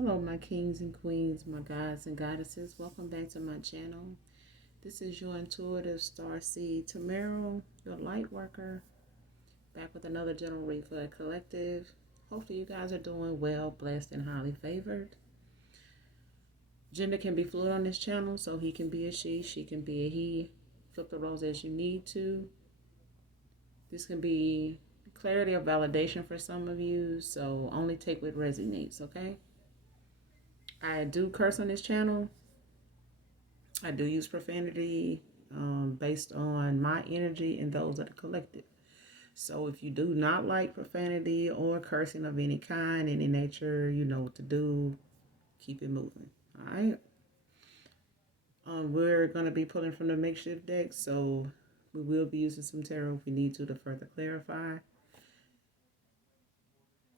Hello, my kings and queens, my gods and goddesses. Welcome back to my channel. This is your intuitive star seed, Tamara, your light worker, back with another general read for a collective. Hopefully, you guys are doing well, blessed, and highly favored. Gender can be fluid on this channel, so he can be a she can be a he. Flip the roles as you need to. This can be clarity or validation for some of you, so only take what resonates, okay? I do curse on this channel. I do use profanity based on my energy and those of the collective. So if you do not like profanity or cursing of any kind, any nature, you know what to do. Keep it moving. All right. We're going to be pulling from the makeshift deck, so we will be using some tarot if we need to further clarify.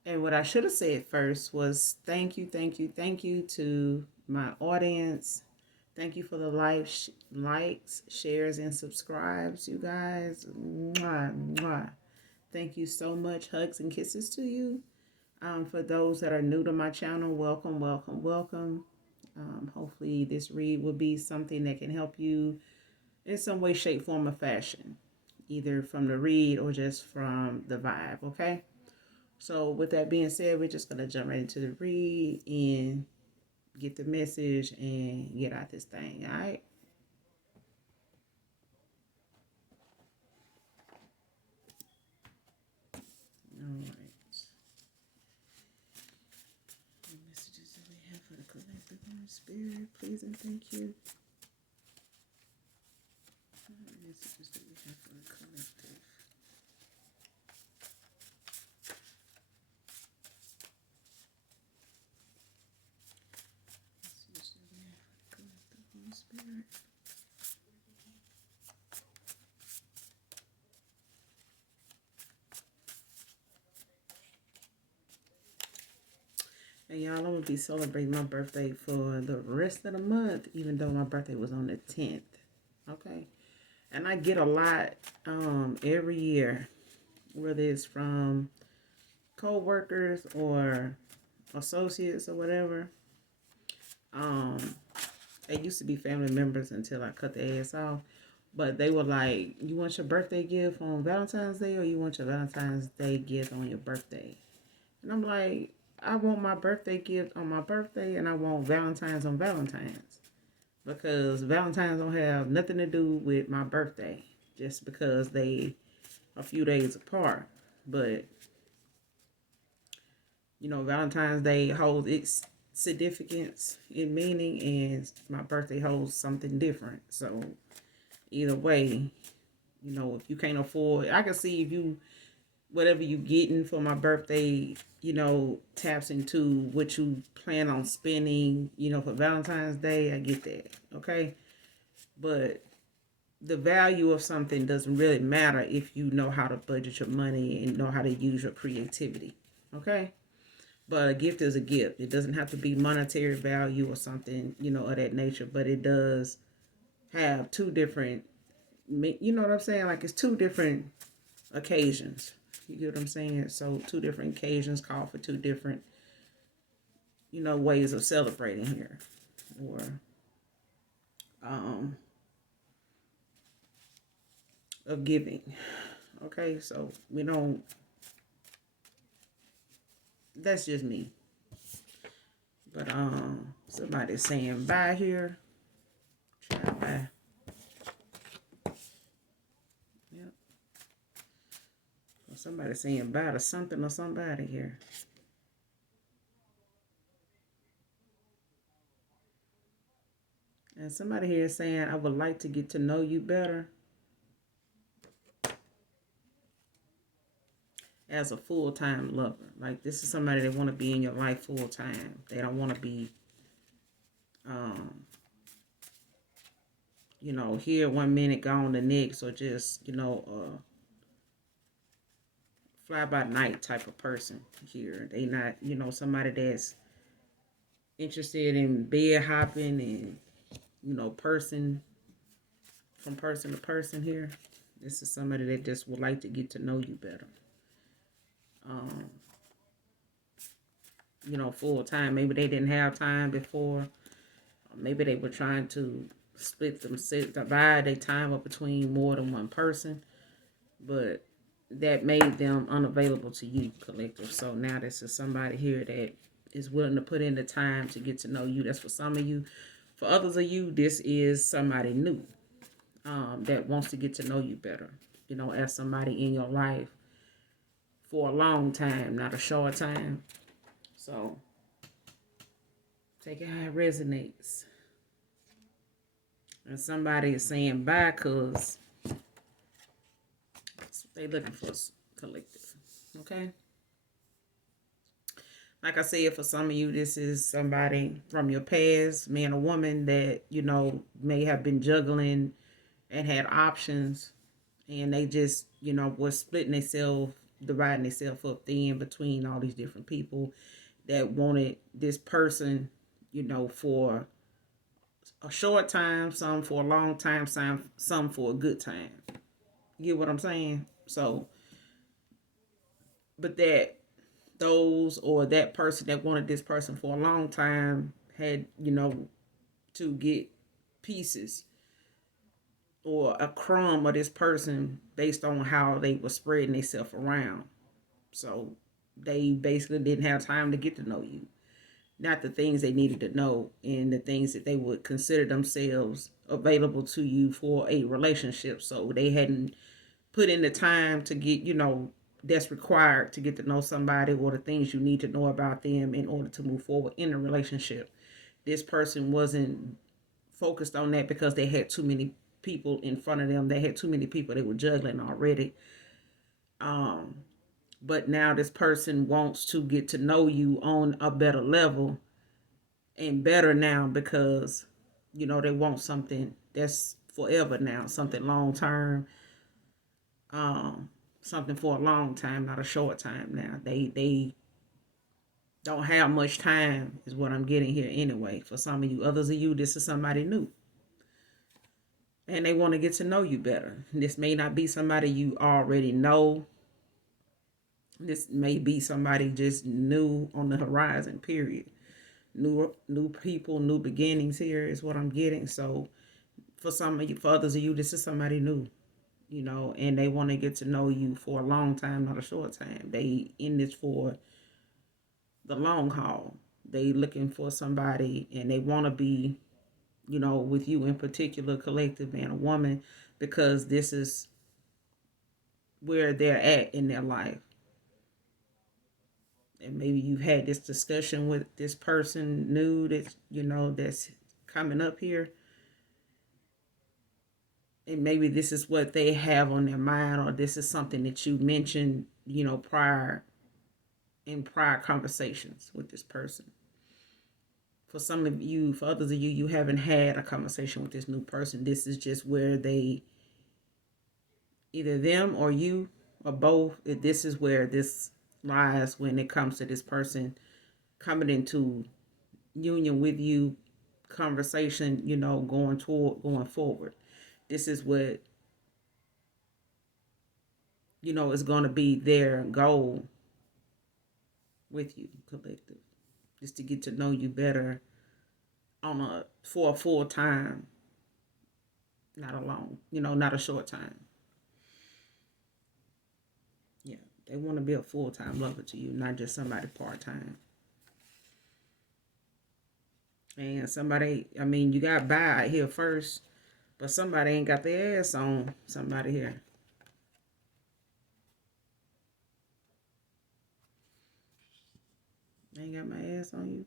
And what I should have said first was thank you, thank you, thank you to my audience. Thank you for the likes, shares, and subscribes, you guys. Mwah, mwah. Thank you so much. Hugs and kisses to you. For those that are new to my channel, welcome, welcome, welcome. Hopefully this read will be something that can help you in some way, shape, form, or fashion. Either from the read or just from the vibe, okay? So with that being said, we're just going to jump right into the read and get the message and get out this thing, all right? All right. The messages that we have for the collective and spirit, please and thank you. The messages that we have for the collective. Messages that we have for the collective and spirit. And y'all, I'm going to be celebrating my birthday for the rest of the month, even though my birthday was on the 10th. Okay? And I get a lot every year, whether it's from co-workers or associates or whatever. They used to be family members until I cut the ass off. But they were like, you want your birthday gift on Valentine's Day or you want your Valentine's Day gift on your birthday? And I'm like, I want my birthday gift on my birthday and I want Valentine's on Valentine's. Because Valentine's don't have nothing to do with my birthday. Just because they a few days apart. But, you know, Valentine's Day holds its significance and meaning and my birthday holds something different. So either way, you know, if you can't afford, I can see if you, whatever you getting for my birthday, you know, taps into what you plan on spending, you know, for Valentine's Day. I get that, okay? But the value of something doesn't really matter if you know how to budget your money and know how to use your creativity, okay? But a gift is a gift. It doesn't have to be monetary value or something, you know, of that nature, but it does have two different, you know what I'm saying? Like it's two different occasions. You get what I'm saying? So two different occasions call for two different, you know, ways of celebrating here. Or of giving. Okay, so we don't, that's just me. But somebody's saying bye here. Try bye. Yep. Somebody's saying bye to something or somebody here. And somebody here is saying, I would like to get to know you better as a full-time lover. Like this is somebody that want to be in your life full-time. They don't want to be, you know, here one minute, gone the next, or just, you know, fly by night type of person here. They not, you know, somebody that's interested in bed hopping and, you know, person from person to person here. This is somebody that just would like to get to know you better. full time. Maybe they didn't have time before. Or maybe they were trying to divide their time up between more than one person. But that made them unavailable to you, collective. So now this is somebody here that is willing to put in the time to get to know you. That's for some of you. For others of you, this is somebody new that wants to get to know you better. As somebody in your life for a long time, not a short time. So take it how it resonates. And somebody is saying bye because they looking for collective. Okay? Like I said, for some of you, this is somebody from your past, man or woman, that, may have been juggling and had options. And they just, was splitting themselves, dividing themselves up thin between all these different people that wanted this person, for a short time, some for a long time, some for a good time. You get what I'm saying? So, but that person that wanted this person for a long time had, to get pieces or a crumb of this person based on how they were spreading themselves around. So they basically didn't have time to get to know you. Not the things they needed to know and the things that they would consider themselves available to you for a relationship. So they hadn't put in the time to get, that's required to get to know somebody, or the things you need to know about them in order to move forward in a relationship. This person wasn't focused on that because they had too many people in front of them. They had too many people they were juggling already. But now this person wants to get to know you on a better level and better now because, they want something that's forever now, something long term, something for a long time, not a short time now. They don't have much time is what I'm getting here anyway. For some of you, others of you, this is somebody new. And they want to get to know you better. This may not be somebody you already know. This may be somebody just new on the horizon, period. New people, new beginnings here is what I'm getting. So for others of you, this is somebody new, and they want to get to know you for a long time, not a short time. They in this for the long haul. They looking for somebody and they want to be, with you in particular, collective, man or woman, because this is where they're at in their life. And maybe you've had this discussion with this person new that, that's coming up here. And maybe this is what they have on their mind, or this is something that you mentioned, prior conversations with this person. For others of you, you haven't had a conversation with this new person. This is just where either them or you or both, this is where this lies when it comes to this person coming into union with you, conversation, going forward. This is what, is going to be their goal with you, collective. Just to get to know you better for a full time, not a long, not a short time. Yeah, they want to be a full-time lover to you, not just somebody part-time. And somebody, you got by here first, but somebody ain't got their ass on somebody here. I ain't got my ass on you.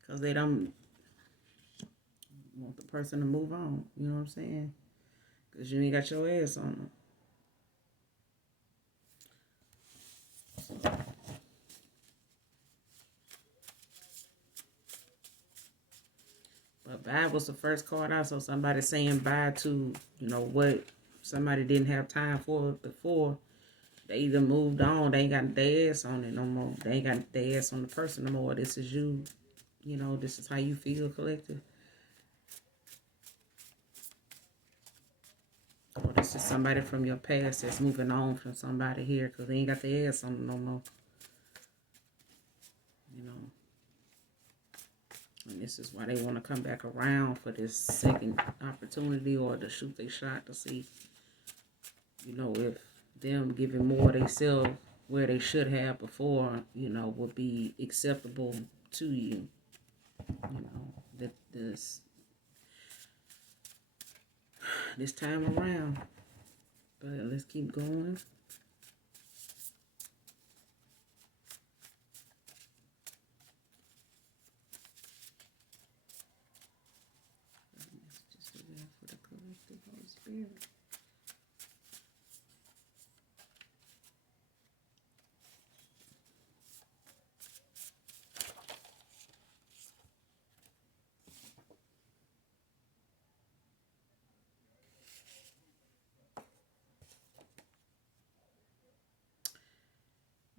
Because they don't want the person to move on. You know what I'm saying? Because you ain't got your ass on them. But bye was the first card out. So somebody saying bye to, what somebody didn't have time for before. They either moved on, they ain't got their ass on it no more. They ain't got their ass on the person no more. This is you. This is how you feel, collective. Or this is somebody from your past that's moving on from somebody here because they ain't got their ass on them no more. know. And this is why they want to come back around for this second opportunity or to shoot their shot to see, you know, if them giving more they sell where they should have before, you know, would be acceptable to you. You know, that this time around. But let's keep going. Just for the collective Holy Spirit.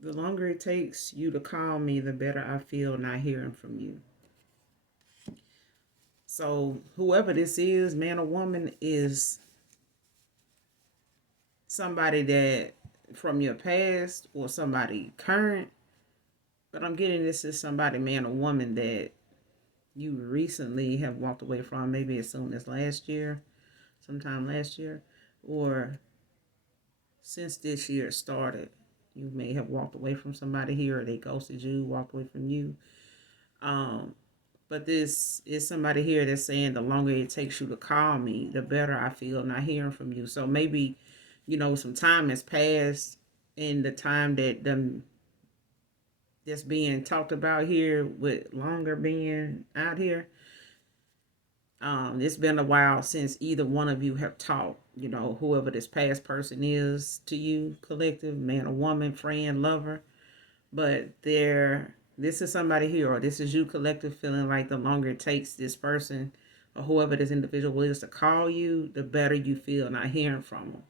The longer it takes you to call me, the better I feel not hearing from you. So whoever this is, man or woman, is somebody that from your past or somebody current. But I'm getting this is somebody, man or woman, that you recently have walked away from, maybe as soon as last year, sometime last year, or since this year started. You may have walked away from somebody here, or they ghosted you, walked away from you. But this is somebody here that's saying the longer it takes you to call me, the better I feel not hearing from you. So maybe, you know, some time has passed in the time that that's being talked about here with longer being out here. It's been a while since either one of you have talked, you know, whoever this past person is to you, collective, man or woman, friend, lover. But this is somebody here, or this is you, collective, feeling like the longer it takes this person or whoever this individual is to call you, the better you feel not hearing from them.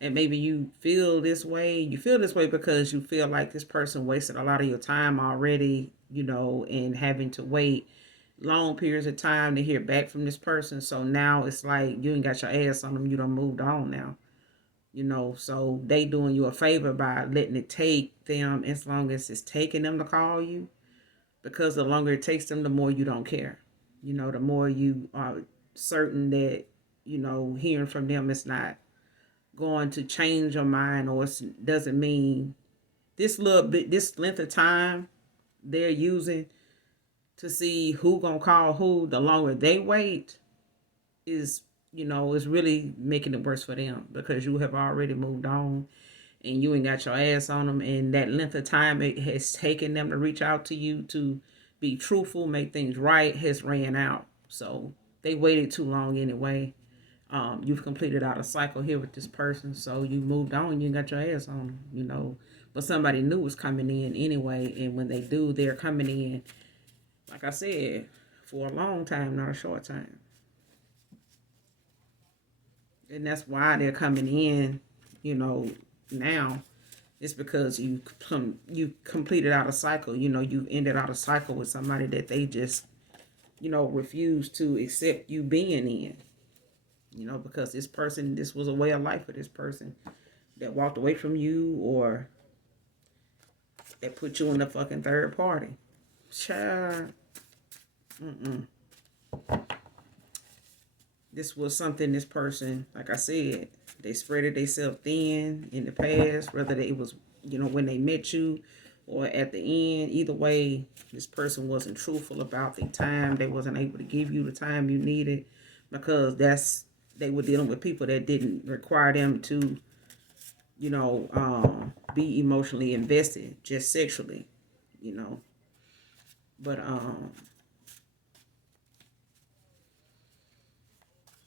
And maybe you feel this way. You feel this way because you feel like this person wasted a lot of your time already, you know, and having to wait long periods of time to hear back from this person. So now it's like you ain't got your ass on them. You done moved on now. You know, so they doing you a favor by letting it take them as long as it's taking them to call you. Because the longer it takes them, the more you don't care. You know, the more you are certain that, you know, hearing from them is not going to change your mind, or it doesn't mean this little bit, this length of time they're using to see who gonna call who, the longer they wait is, you know, is really making it worse for them because you have already moved on and you ain't got your ass on them, and that length of time it has taken them to reach out to you to be truthful, make things right, has ran out. So they waited too long anyway. You've completed out a cycle here with this person, so you moved on, you got your ass on them, you know. But somebody new is coming in anyway, and when they do, they're coming in, like I said, for a long time, not a short time. And that's why they're coming in, you know, now. It's because you completed out a cycle. You know, you've ended out a cycle with somebody that they just, you know, refuse to accept you being in. You know, because this was a way of life for this person that walked away from you, or that put you in the fucking third party. Child. This was something this person, like I said, they spreaded themselves thin in the past, whether it was, you know, when they met you or at the end. Either way, this person wasn't truthful about their time. They wasn't able to give you the time you needed because they were dealing with people that didn't require them to, you know, be emotionally invested, just sexually, you know. But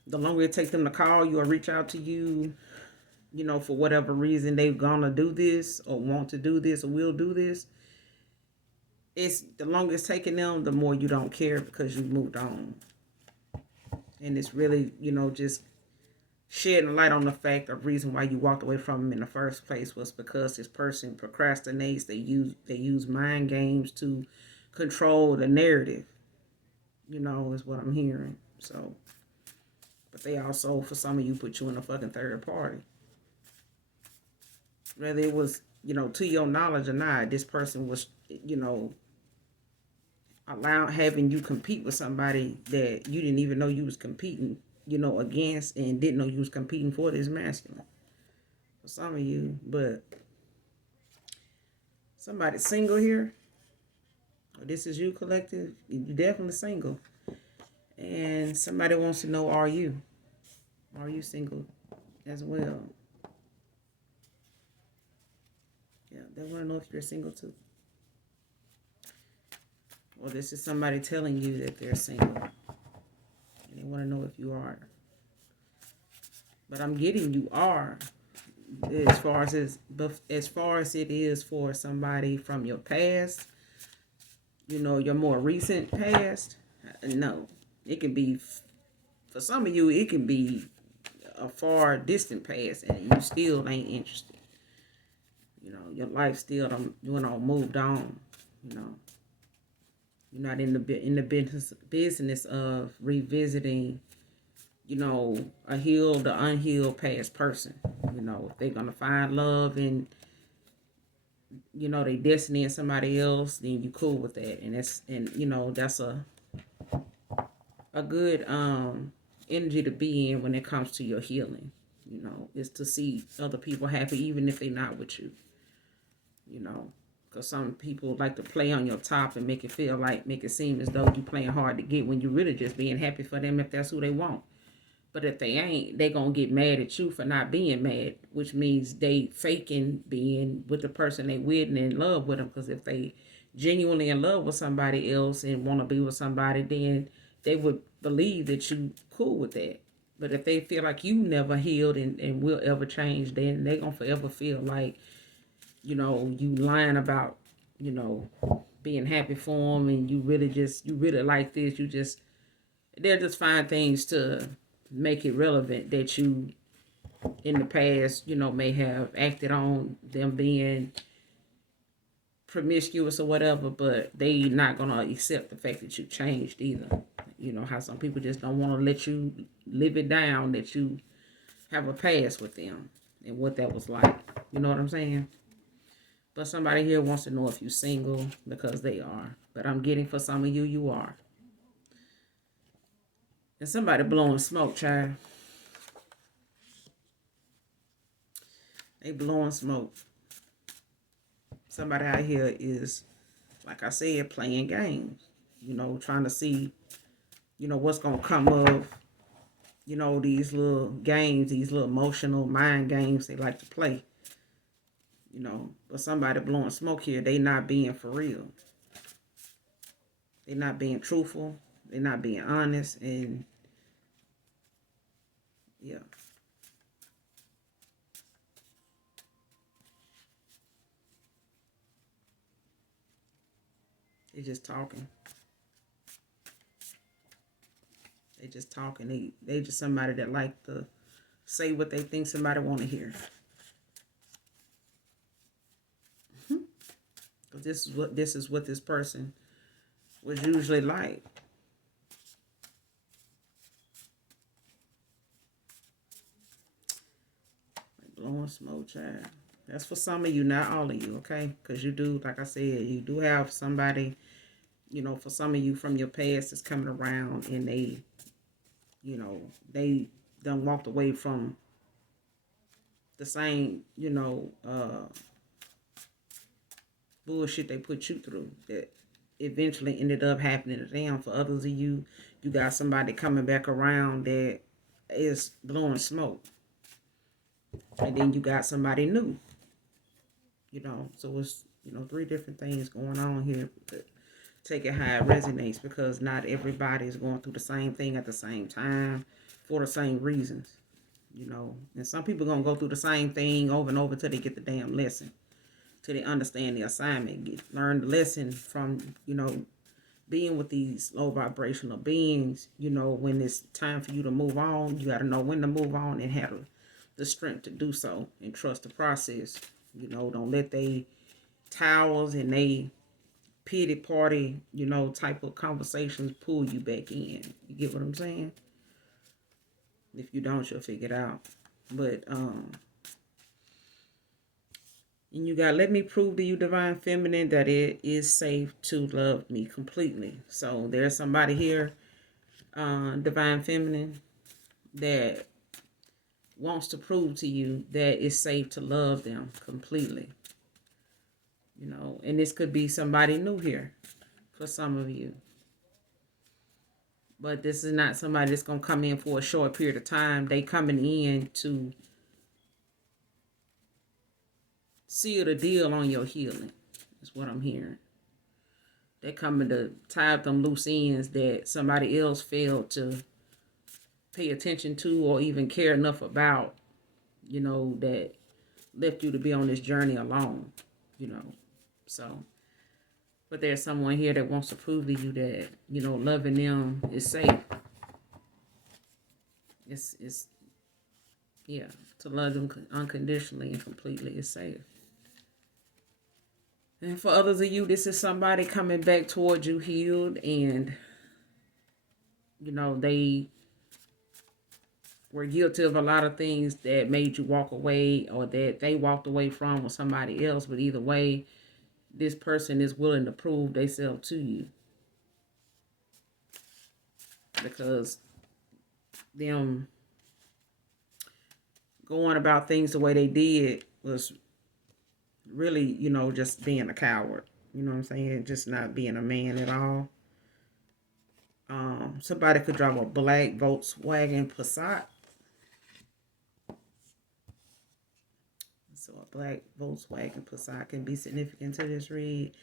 the longer it takes them to call you or reach out to you, you know, for whatever reason they're gonna do this or want to do this or will do this, it's the longer it's taking them, the more you don't care because you moved on. And it's really, you know, just shedding light on the fact of reason why you walked away from them in the first place was because this person procrastinates. They use mind games to control the narrative, you know, is what I'm hearing. So, but they also, for some of you, put you in a fucking third party. Whether it was, you know, to your knowledge or not, this person was, you know, having you compete with somebody that you didn't even know you was competing, against, and didn't know you was competing for this masculine. For some of you, but somebody single here. This is you, collective. You definitely single. And somebody wants to know, are you? Are you single as well? Yeah, they want to know if you're single too. Or this is somebody telling you that they're single. And they want to know if you are. But I'm getting you are. As far as it is for somebody from your past, your more recent past. No, it can be, for some of you, it can be a far distant past, and you still ain't interested. Your life still moved on. You're not in the business of revisiting, a healed or unhealed past person. If they're gonna find love and they destiny in somebody else, then you cool with that, and that's a good energy to be in when it comes to your healing. Is to see other people happy even if they're not with you. Because some people like to play on your top and make it seem as though you playing hard to get, when you're really just being happy for them if that's who they want. But if they ain't, they gonna get mad at you for not being mad, which means they faking being with the person they with and in love with them. Because if they genuinely in love with somebody else and want to be with somebody, then they would believe that you cool with that. But if they feel like you never healed and will ever change, then they gonna forever feel like, you lying about, being happy for them, and you really like this. They'll just find things to make it relevant that you in the past, may have acted on them being promiscuous or whatever, but they not gonna accept the fact that you changed either. How some people just don't want to let you live it down that you have a past with them and what that was like. You know what I'm saying? But somebody here wants to know if you're single, because they are. But I'm getting, for some of you, you are. And somebody blowing smoke, child. They blowing smoke. Somebody out here is, like I said, playing games. Trying to see, what's going to come of, these little games, these little emotional mind games they like to play. But somebody blowing smoke here, they not being for real. They're not being truthful. They're not being honest. And yeah. They're just talking. They just talking. They just somebody that like to say what they think somebody want to hear. Because this is what this person was usually like. Blowing smoke, child. That's for some of you, not all of you, okay? Because you do, like I said, you do have somebody, for some of you from your past that's coming around, and they, they done walked away from the same, bullshit they put you through that eventually ended up happening to them. For others of you, you got somebody coming back around that is blowing smoke. And then you got somebody new. So it's, three different things going on here. Take it how it resonates, because not everybody is going through the same thing at the same time for the same reasons. And some people going to go through the same thing over and over till they get the damn lesson, till they understand the assignment, learn the lesson from, being with these low vibrational beings. When it's time for you to move on, you got to know when to move on and have the strength to do so, and trust the process. Don't let they towels and they pity party, type of conversations pull you back in. You get what I'm saying? If you don't, you'll figure it out. But And you got, let me prove to you, Divine Feminine, that it is safe to love me completely. So there's somebody here, Divine Feminine, that wants to prove to you that it's safe to love them completely. You know, and this could be somebody new here for some of you. But this is not somebody that's going to come in for a short period of time. They coming in to seal the deal on your healing. That's what I'm hearing. They coming to tie up them loose ends that somebody else failed to pay attention to or even care enough about, you know, that left you to be on this journey alone, you know. So, but there's someone here that wants to prove to you that, you know, loving them is safe. It's yeah, to love them unconditionally and completely is safe. And for others of you, this is somebody coming back towards you healed, and, you know, they were guilty of a lot of things that made you walk away, or that they walked away from with somebody else. But either way, this person is willing to prove themselves to you, because them going about things the way they did was really, you know, just being a coward. You know what I'm saying? Just not being a man at all. Somebody could drive a black Volkswagen Passat. So a black Volkswagen Passat can be significant to this read.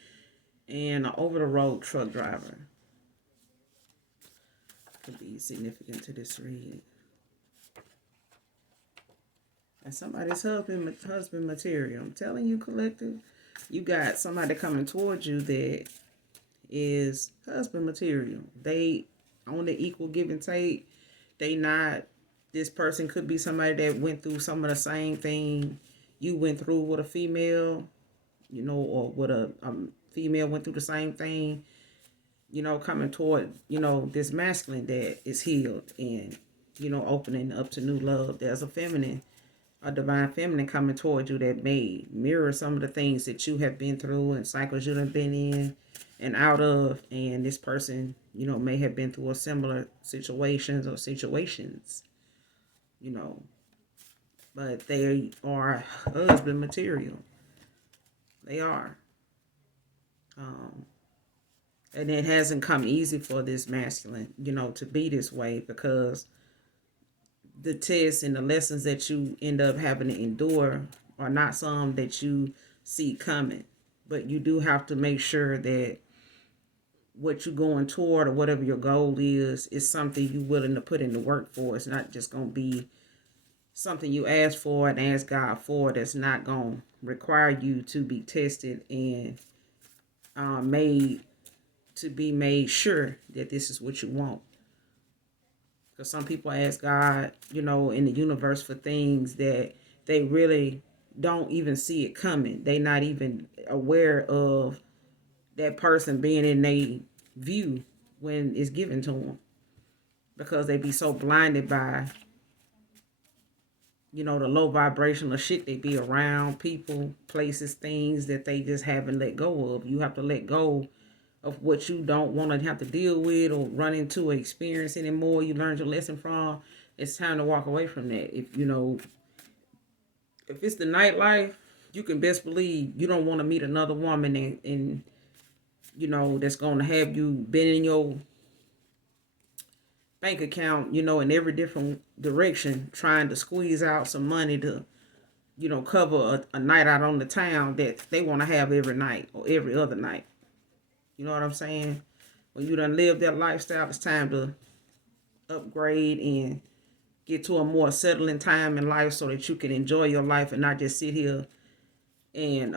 And an over-the-road truck driver could be significant to this read. And somebody's husband material. I'm telling you, collective, you got somebody coming towards you that is husband material. They on the equal give and take. They not, this person could be somebody that went through some of the same thing you went through with a female, you know, or with a female went through the same thing, you know, coming toward, you know, this masculine that is healed and, you know, opening up to new love. There's a divine feminine coming toward you that may mirror some of the things that you have been through and cycles you have been in and out of. And this person, you know, may have been through a similar situations, you know, but they are husband material. They are. And it hasn't come easy for this masculine, you know, to be this way, because the tests and the lessons that you end up having to endure are not some that you see coming. But you do have to make sure that what you're going toward, or whatever your goal is something you're willing to put in the work for. It's not just going to be something you ask for and ask God for that's not going to require you to be tested and made to be made sure that this is what you want. Because some people ask God, you know, in the universe for things that they really don't even see it coming. They not even aware of that person being in their view when it's given to them, because they be so blinded by, you know, the low vibrational shit they be around, people, places, things that they just haven't let go of. You have to let go of what you don't want to have to deal with or run into or experience anymore. You learned your lesson from. It's time to walk away from that. If, you know, if it's the nightlife, you can best believe you don't want to meet another woman and you know, that's going to have you been in your bank account, you know, in every different direction, trying to squeeze out some money to, you know, cover a night out on the town that they want to have every night or every other night. You know what I'm saying? When you done live that lifestyle, it's time to upgrade and get to a more settling time in life so that you can enjoy your life and not just sit here and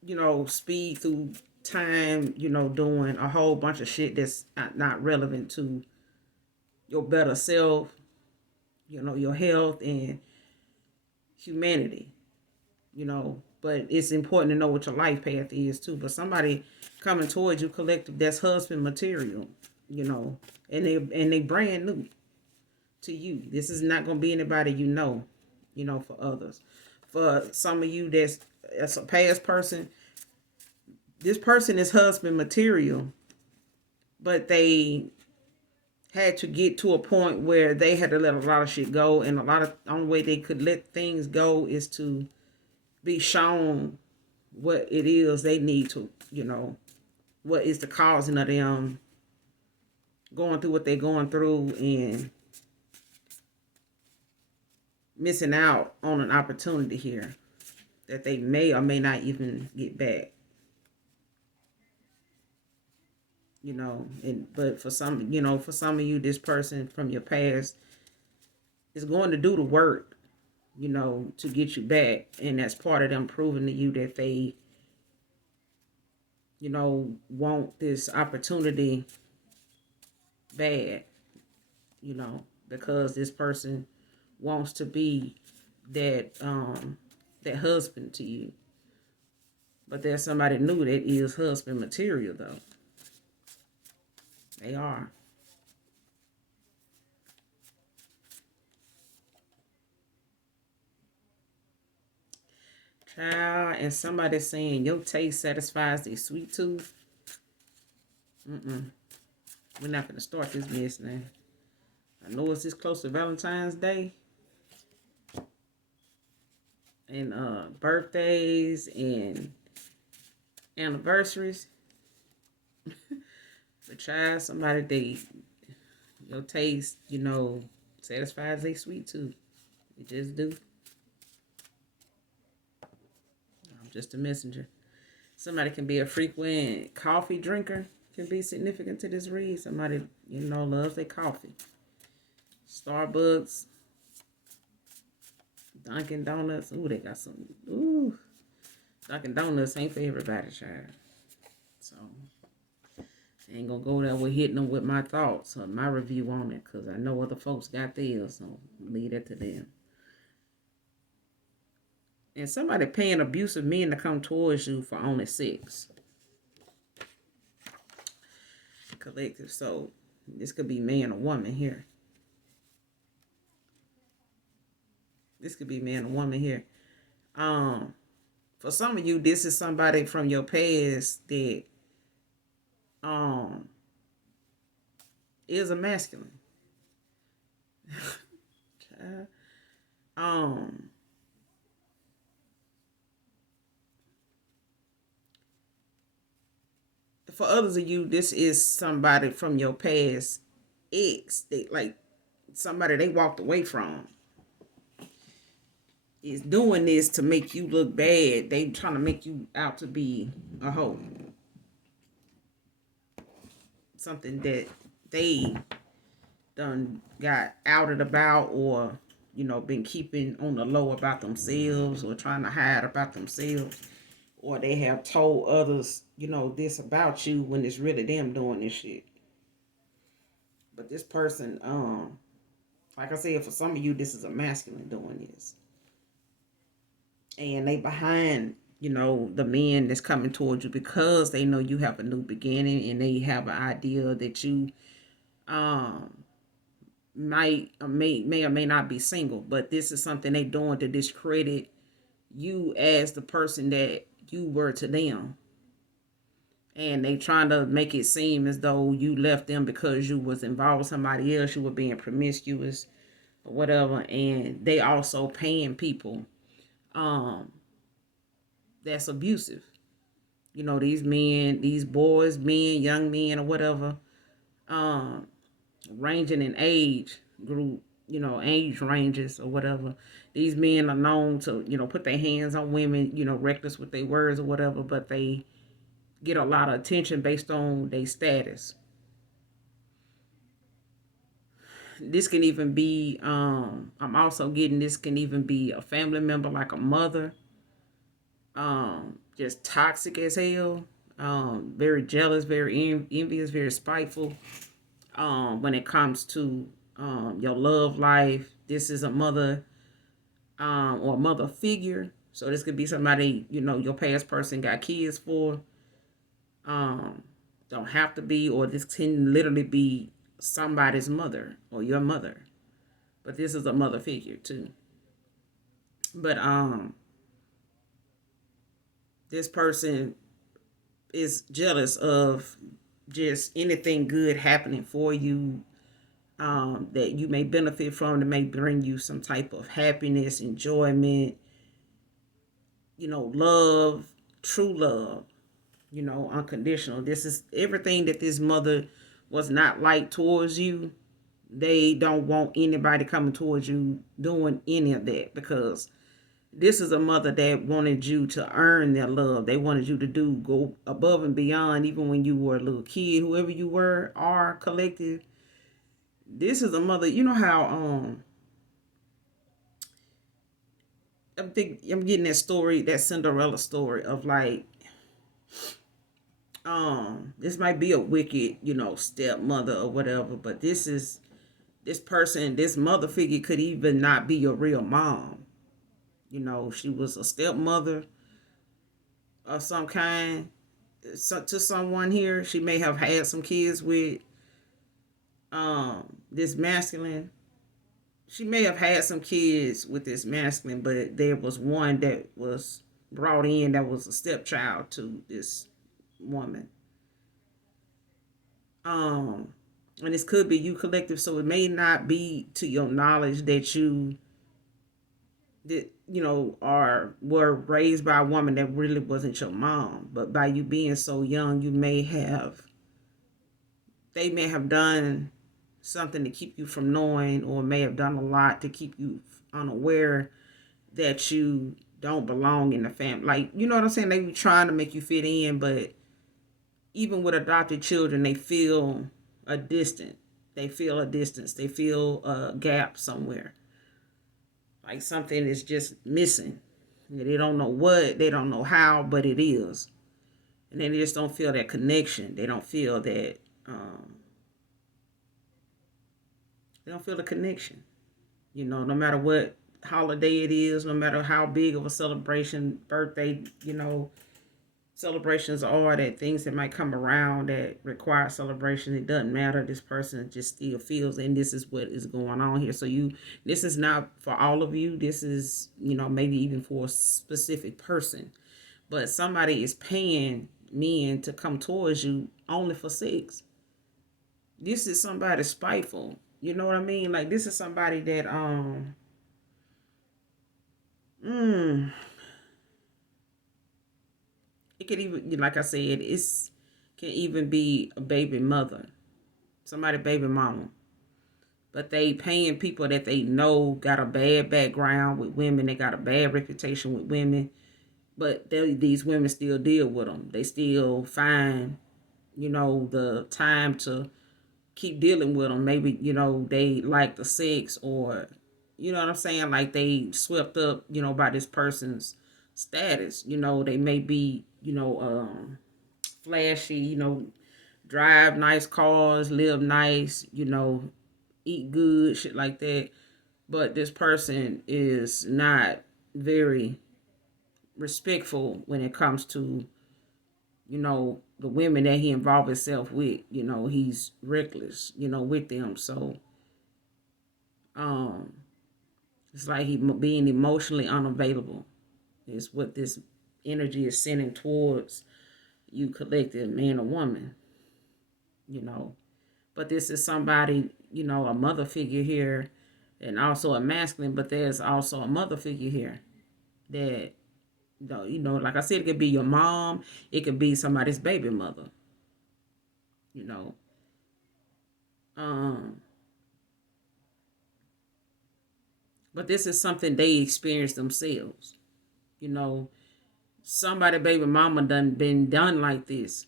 you know, speed through time, you know, doing a whole bunch of shit that's not relevant to your better self, you know, your health and humanity, you know. But it's important to know what your life path is too. But somebody coming towards you, collective, that's husband material, you know, and they brand new to you. This is not gonna be anybody you know. for others. For some of you that's a past person, this person is husband material, but they had to get to a point where they had to let a lot of shit go, and only way they could let things go is to be shown what it is they need to, what is the causing of them going through what they're going through and missing out on an opportunity here that they may or may not even get back. But for some of you, this person from your past is going to do the work, to get you back. And that's part of them proving to you that they, want this opportunity bad, because this person wants to be that husband to you. But there's somebody new that is husband material, though. They are. Child, and somebody saying your taste satisfies their sweet tooth. We're not going to start this mess now. I know it's this close to Valentine's Day. And birthdays and anniversaries. But child, somebody your taste, satisfies their sweet tooth. It just do. I'm just a messenger. Somebody can be a frequent coffee drinker, can be significant to this read. Somebody, loves their coffee. Starbucks, Dunkin' Donuts. Ooh, they got some. Ooh, Dunkin' Donuts ain't for everybody, child. So, I ain't gonna go there with hitting them with my thoughts or my review on it, because I know other folks got theirs, so leave that to them. And somebody paying abusive men to come towards you for only sex. Collective. So, this could be man or woman here. This could be man or woman here. For some of you, this is somebody from your past that is a masculine. For others of you, this is somebody from your past ex that, like, somebody they walked away from. Is doing this to make you look bad. They trying to make you out to be a hoe. Something that they done got outed about, or been keeping on the low about themselves, or trying to hide about themselves, or they have told others this about you when it's really them doing this shit. But this person, like I said, for some of you, this is a masculine doing this. And they behind, the men that's coming towards you because they know you have a new beginning, and they have an idea that you may or may not be single. But this is something they doing to discredit you as the person that you were to them. And they trying to make it seem as though you left them because you was involved with somebody else, you were being promiscuous or whatever. And they also paying people that's abusive. These men, these boys, men, young men or whatever, ranging in age group, age ranges or whatever. These men are known to, put their hands on women, reckless with their words or whatever, but they get a lot of attention based on their status. This can even be, I'm also getting, this can even be a family member, like a mother, just toxic as hell, very jealous, very envious, very spiteful. When it comes to your love life, this is a mother or a mother figure. So this could be somebody, your past person got kids for. Don't have to be, or this can literally be somebody's mother or your mother. But this is a mother figure too. But this person is jealous of just anything good happening for you, that you may benefit from, that may bring you some type of happiness, enjoyment, love, true love, unconditional. This is everything that this mother was not like towards you. They don't want anybody coming towards you doing any of that, because this is a mother that wanted you to earn their love. They wanted you to go above and beyond, even when you were a little kid, whoever you were, are collective. This is a mother. You know how I'm getting that story, that Cinderella story of like, this might be a wicked, stepmother or whatever, but this person, this mother figure could even not be your real mom. She was a stepmother of some kind, to someone here. She may have had some kids with this masculine. She may have had some kids with this masculine, but there was one that was brought in that was a stepchild to this woman. And this could be you collective, so it may not be to your knowledge that were raised by a woman that really wasn't your mom, but by you being so young, they may have done something to keep you from knowing, or may have done a lot to keep you unaware that you don't belong in the family. Like, you know what I'm saying? They be trying to make you fit in, but even with adopted children, they feel a distance. They feel a distance. They feel a gap somewhere. Like something is just missing. They don't know what, they don't know how, but it is. And they just don't feel that connection. They don't feel that, they don't feel the connection. No matter what holiday it is, no matter how big of a celebration, birthday, celebrations are, that things that might come around that require celebration, it doesn't matter. This person just still feels, and this is what is going on here. So this is not for all of you. This is, maybe even for a specific person. But somebody is paying men to come towards you only for sex. This is somebody spiteful. You know what I mean? Like, this is somebody that mm, it could even, like I said, it's can even be a baby mother, somebody baby mama. But they paying people that they know got a bad background with women. They got a bad reputation with women. But these women still deal with them. They still find, the time to keep dealing with them. Maybe, they like the sex, or, you know what I'm saying? Like they swept up, by this person's status. They may be, flashy, drive nice cars, live nice, eat good, shit like that. But this person is not very respectful when it comes to, the women that he involved himself with. He's reckless, with them. So, um, it's like he being emotionally unavailable is what this energy is sending towards you, collective, man or woman, you know. But this is somebody, a mother figure here, and also a masculine, but there's also a mother figure here that, like I said, it could be your mom, it could be somebody's baby mother, you know. Um, but this is something they experience themselves, you know. Somebody baby mama done been done like this,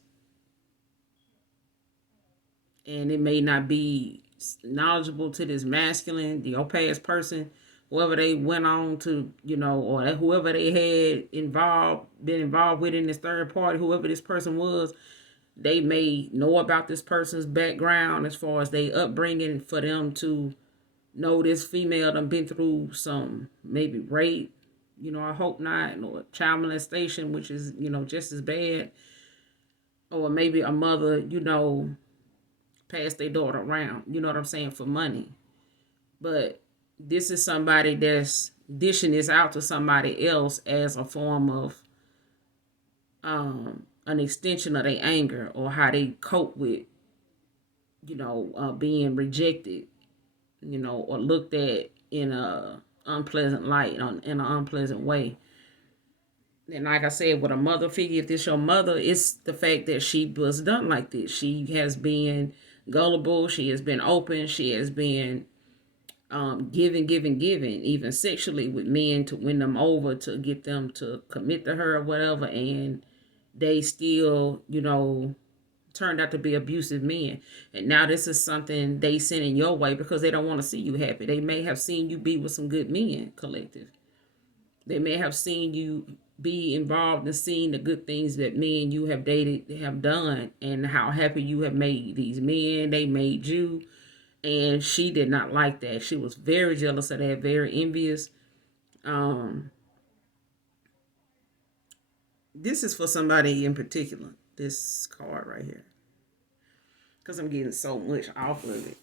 and it may not be knowledgeable to this masculine, the past person, whoever they went on to, or whoever they had been involved with in this third party, whoever this person was, they may know about this person's background as far as they upbringing, for them to know this female done been through some maybe rape, I hope not, or child molestation, which is, just as bad, or maybe a mother, pass their daughter around, you know what I'm saying, for money. But this is somebody that's dishing this out to somebody else as a form of an extension of their anger or how they cope with, being rejected, or looked at in a unpleasant light, in an unpleasant way. And like I said, with a mother figure, if this your mother, it's the fact that she was done like this. She has been gullible. She has been open. She has been giving, even sexually with men to win them over, to get them to commit to her or whatever. And they still, turned out to be abusive men. And now this is something they sending your way because they don't want to see you happy. They may have seen you be with some good men, collective. They may have seen you be involved in seeing the good things that men you have dated have done and how happy you have made these men. They made you. And she did not like that. She was very jealous of that, very envious. This is for somebody in particular, this card right here. Because I'm getting so much off of it.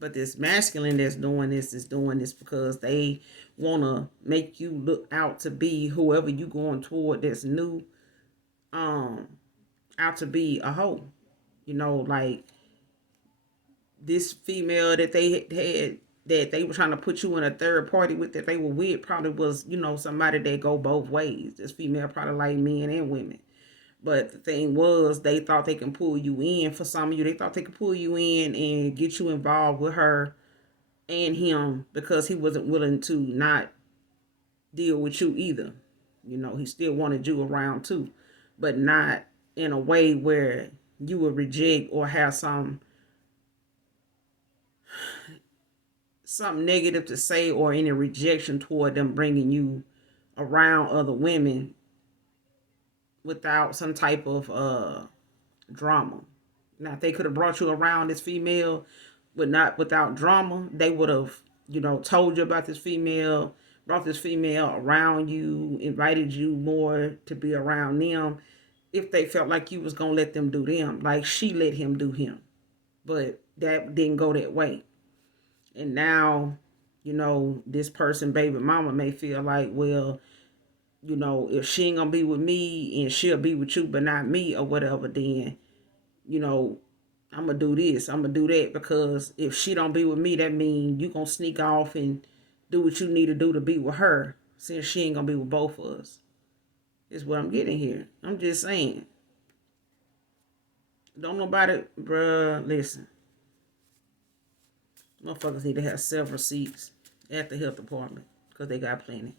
But this masculine that's doing this is doing this because they want to make you look out to be whoever you going toward that's new. Out to be a hoe. Like this female that they had that they were trying to put you in a third party with, that they were with, probably was, somebody that go both ways. This female probably like men and women. But the thing was, they thought they can pull you in. For some of you, they thought they could pull you in and get you involved with her and him because he wasn't willing to not deal with you either. He still wanted you around too, but not in a way where you would reject or have something negative to say or any rejection toward them bringing you around other women without some type of drama. Now, if they could have brought you around this female, but not without drama, they would have, told you about this female, brought this female around you, invited you more to be around them, if they felt like you was going to let them do them, like she let him do him. But that didn't go that way. And now, this person, baby mama, may feel like, well, if she ain't going to be with me and she'll be with you, but not me or whatever, then, I'm going to do this, I'm going to do that, because if she don't be with me, that means you going to sneak off and do what you need to do to be with her, since she ain't going to be with both of us. Is what I'm getting here. I'm just saying. Don't nobody, bruh, listen. Motherfuckers need to have several seats at the health department because they got plenty.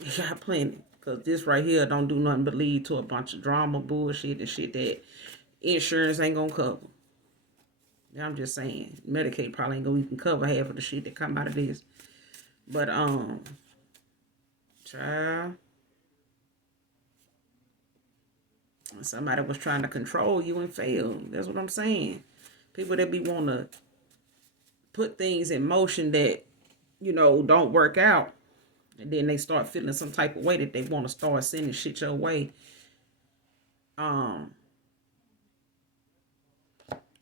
They got plenty. Because this right here don't do nothing but lead to a bunch of drama, bullshit, and shit that insurance ain't going to cover. I'm just saying. Medicaid probably ain't going to even cover half of the shit that come out of this. But, child, somebody was trying to control you and failed. That's what I'm saying. People that be want to put things in motion that, don't work out. And then they start feeling some type of way that they want to start sending shit your way. They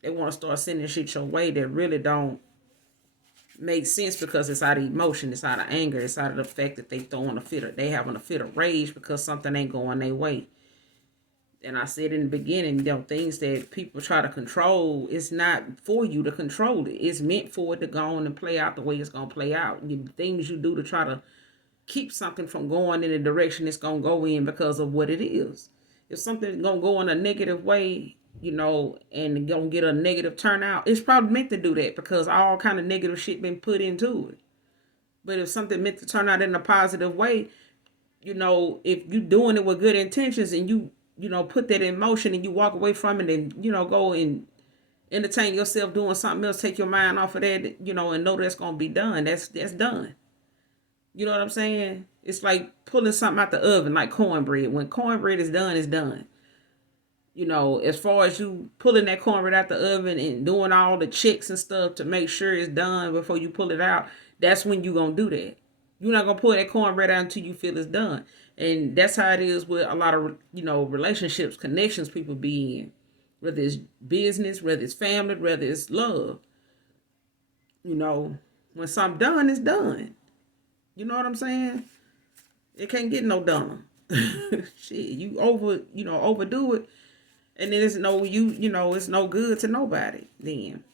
want to start sending shit your way that really don't make sense, because it's out of emotion, it's out of anger, it's out of the fact that they having a fit of rage because something ain't going their way. And I said in the beginning, things that people try to control, it's not for you to control it. It's meant for it to go on and play out the way it's going to play out. Things you do to try to keep something from going in the direction it's going to go in because of what it is. If something's going to go in a negative way, and going to get a negative turnout, it's probably meant to do that because all kind of negative shit been put into it. But if something meant to turn out in a positive way, if you doing it with good intentions and you put that in motion and you walk away from it and, go and entertain yourself doing something else, take your mind off of that, and know that's going to be done. That's done. You know what I'm saying? It's like pulling something out the oven, like cornbread. When cornbread is done, it's done. As far as you pulling that cornbread out the oven and doing all the checks and stuff to make sure it's done before you pull it out, that's when you're going to do that. You're not going to pull that cornbread out until you feel it's done. And that's how it is with a lot of, relationships, connections people be in. whether it's business, whether it's family, whether it's love. You know, when something done, it's done. You know what I'm saying? It can't get no done. Shit, overdo it, and then it's it's no good to nobody. Then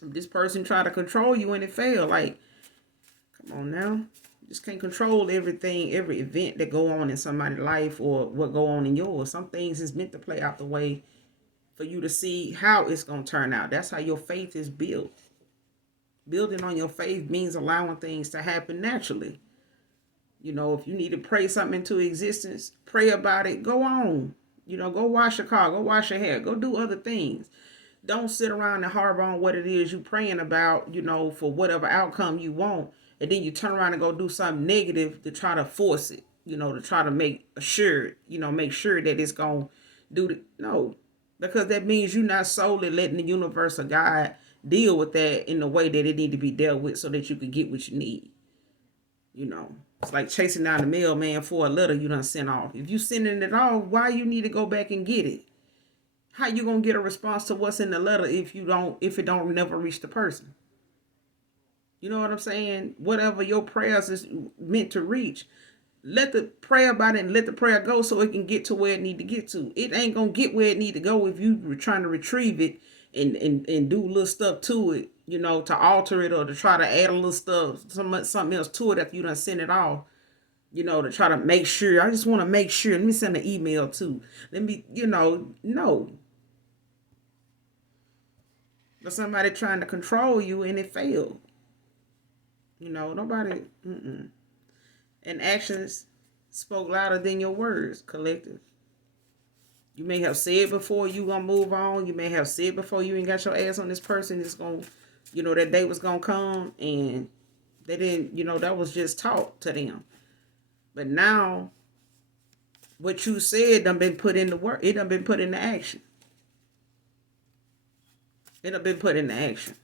this person try to control you and it fail. Like, come on now. You just can't control everything, every event that go on in somebody's life or what go on in yours. Some things is meant to play out the way for you to see how it's going to turn out. That's how your faith is built. Building on your faith means allowing things to happen naturally. You know, if you need to pray something into existence, pray about it. Go on. You know, go wash your car. Go wash your hair. Go do other things. Don't sit around and harbor on what it is you're praying about, for whatever outcome you want. And then you turn around and go do something negative to try to force it, to try to make sure that it's going to no. Because that means you're not solely letting the universe or God deal with that in the way that it need to be dealt with so that you can get what you need. It's like chasing down the mailman for a letter you done sent off. If you sending it off, why you need to go back and get it? How you gonna get a response to what's in the letter if it don't never reach the person? You know what I'm saying? Whatever your prayers is meant to reach, let the prayer about it and let the prayer go so it can get to where it need to get to. It ain't gonna get where it need to go if you were trying to retrieve it and do little stuff to it, to alter it or to try to add a little stuff, something else to it after you done send it off, to try to make sure. I just want to make sure. Let me send an email too. Let me, no. But somebody trying to control you and it failed. Nobody, and actions spoke louder than your words, collective. You may have said before you gonna move on. You may have said before you ain't got your ass on this person. It's gonna, that day was gonna come, and they didn't. That was just talk to them. But now, what you said done been put into work. It done been put into action. It done been put into action.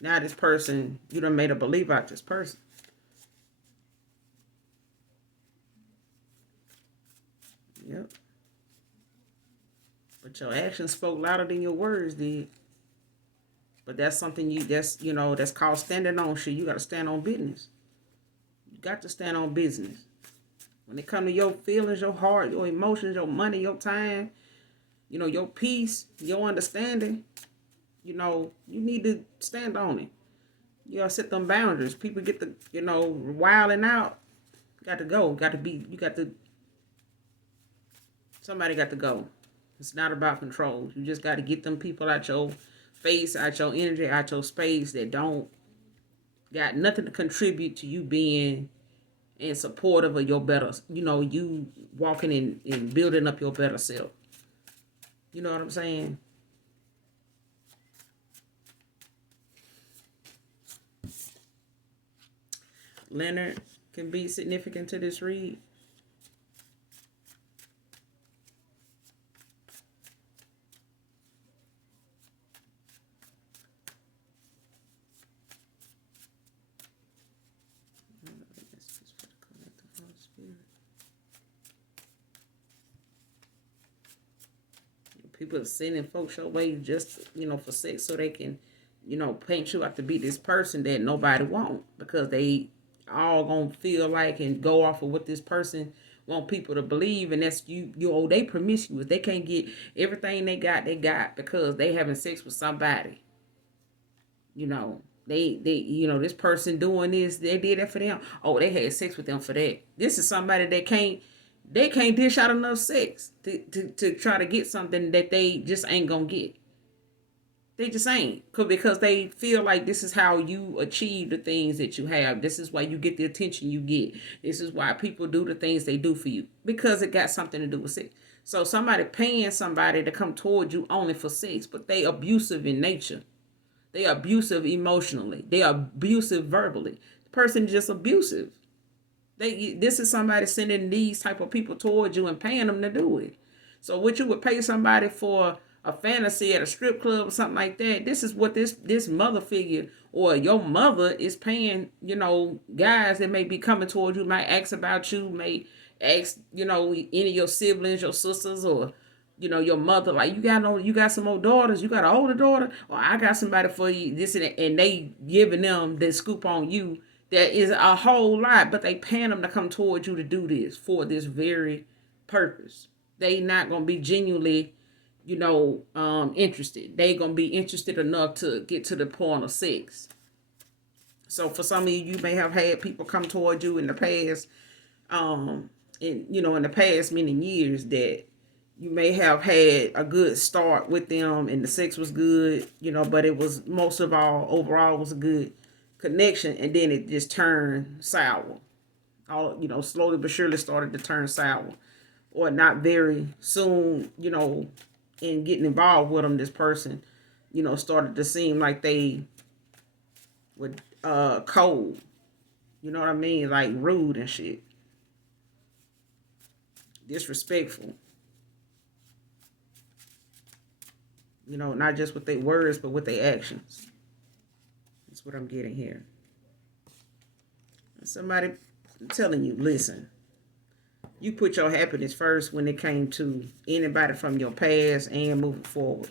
Now this person, you done made a believer out this person. Yep. But your actions spoke louder than your words did. But that's something that's called standing on shit. You got to stand on business. You got to stand on business. When it comes to your feelings, your heart, your emotions, your money, your time, your peace, your understanding, you need to stand on it. You got to set them boundaries. People get the, wilding out. Got to go. Somebody got to go. It's not about control. You just got to get them people out your face, out your energy, out your space that don't got nothing to contribute to you being in supportive of your better, you walking in and building up your better self. You know what I'm saying? Leonard can be significant to this read. People sending folks your way just, for sex so they can, paint you out to be this person that nobody want because they all gonna feel like and go off of what this person want people to believe, and that's they promiscuous. They can't get everything they got because they having sex with somebody. They this person doing this, they did that for them. Oh, they had sex with them for that. This is somebody that can't dish out enough sex to try to get something that they just ain't gonna get. They just ain't. Because they feel like this is how you achieve the things that you have. This is why you get the attention you get. This is why people do the things they do for you. Because it got something to do with sex. So somebody paying somebody to come toward you only for sex, but they abusive in nature. They abusive emotionally. They abusive verbally. The person is just abusive. This is somebody sending these type of people towards you and paying them to do it. So what you would pay somebody for a fantasy at a strip club or something like that, this is what this mother figure or your mother is paying, guys that may be coming towards you, might ask about you, may ask, any of your siblings, your sisters, or your mother, like, you got some more daughters, you got an older daughter, or I got somebody for you, this and that, and they giving them the scoop on you. That is a whole lot, but they paying them to come towards you to do this for this very purpose. They not gonna be genuinely, interested. They gonna be interested enough to get to the point of sex. So for some of you, you may have had people come toward you in the past, in the past many years, that you may have had a good start with them and the sex was good, but it was most of all overall was a good connection, and then it just turned sour. All slowly but surely started to turn sour, or not very soon, in getting involved with them, this person, started to seem like they were cold. You know what I mean? Like rude and shit. Disrespectful. Not just with their words, but with their actions. That's what I'm getting here. Somebody telling you, listen, you put your happiness first when it came to anybody from your past and moving forward.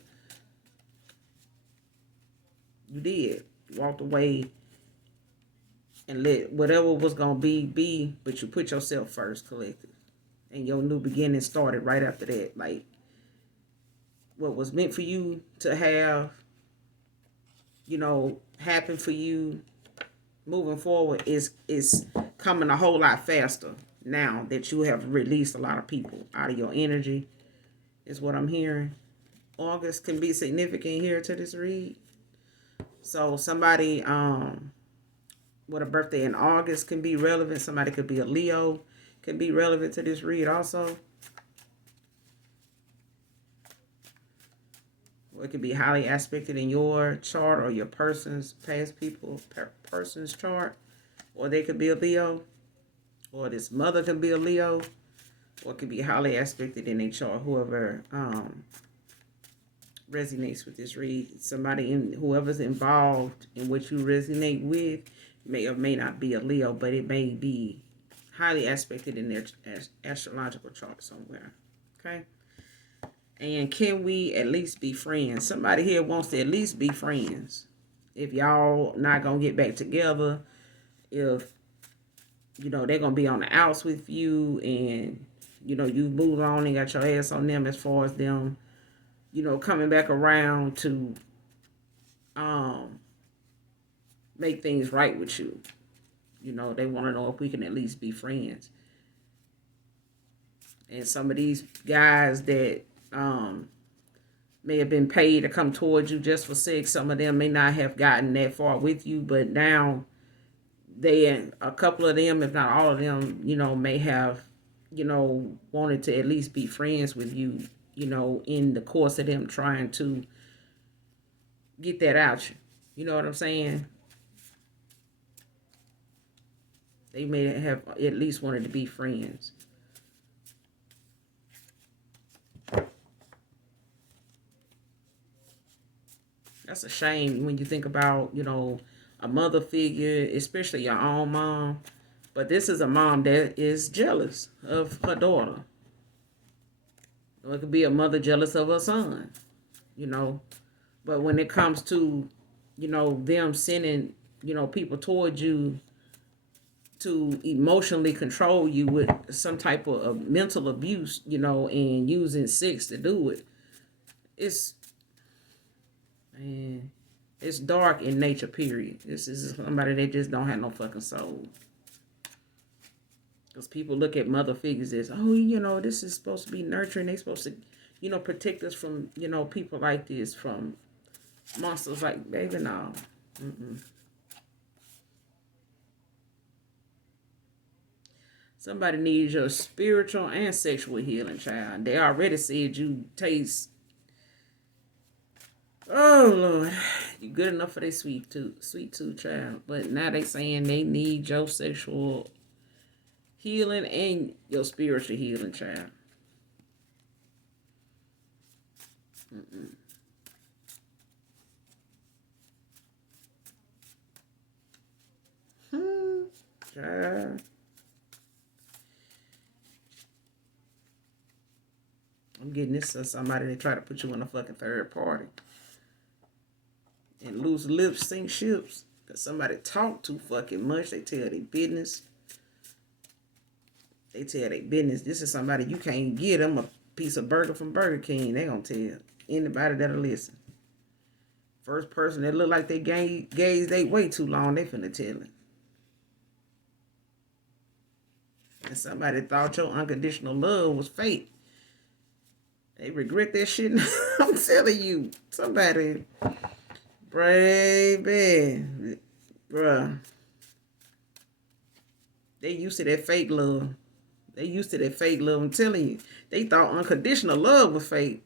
You did. You walked away and let whatever was going to be, but you put yourself first, collective. And your new beginning started right after that. Like, what was meant for you to have, happen for you moving forward is coming a whole lot faster now that you have released a lot of people out of your energy, is what I'm hearing. August can be significant here to this read. So somebody with a birthday in August can be relevant. Somebody could be a Leo, can be relevant to this read also. Or it could be highly aspected in your chart or your person's past person's chart. Or they could be a Leo. Or this mother could be a Leo. Or it could be highly aspected in a chart. Whoever resonates with this read. Somebody whoever's involved in what you resonate with may or may not be a Leo, but it may be highly aspected in their astrological chart somewhere. Okay? And can we at least be friends? Somebody here wants to at least be friends. If y'all not going to get back together, if, they're going to be on the outs with you and, you've moved on and got your ass on them as far as them, coming back around to make things right with you. They want to know if we can at least be friends. And some of these guys that may have been paid to come towards you just for sex, some of them may not have gotten that far with you, but now a couple of them, if not all of them, may have, wanted to at least be friends with you, in the course of them trying to get that out you. You know what I'm saying? They may have at least wanted to be friends. That's a shame when you think about, a mother figure, especially your own mom. But this is a mom that is jealous of her daughter. Or it could be a mother jealous of her son, But when it comes to, them sending, people towards you to emotionally control you with some type of mental abuse, and using sex to do it, it's dark in nature, period. This is somebody that just don't have no fucking soul. Because people look at mother figures as, this is supposed to be nurturing. They're supposed to, protect us from, people like this, from monsters like, baby, no. Somebody needs your spiritual and sexual healing, child. They already said you taste. Oh, Lord. You good enough for their sweet tooth, child. But now they saying they need your sexual healing and your spiritual healing, child. Child. getting this is somebody that try to put you in a fucking third party. And loose lips sink ships. Because somebody talk too fucking much. They tell their business. They tell their business. This is somebody you can't get them a piece of burger from Burger King. They gonna tell anybody that'll listen. First person that look like they gaze they way too long, they finna tell it. And somebody thought your unconditional love was fake. They regret that shit. I'm telling you. Somebody, baby, bruh. They used to that fake love. They used to that fake love. I'm telling you. They thought unconditional love was fake.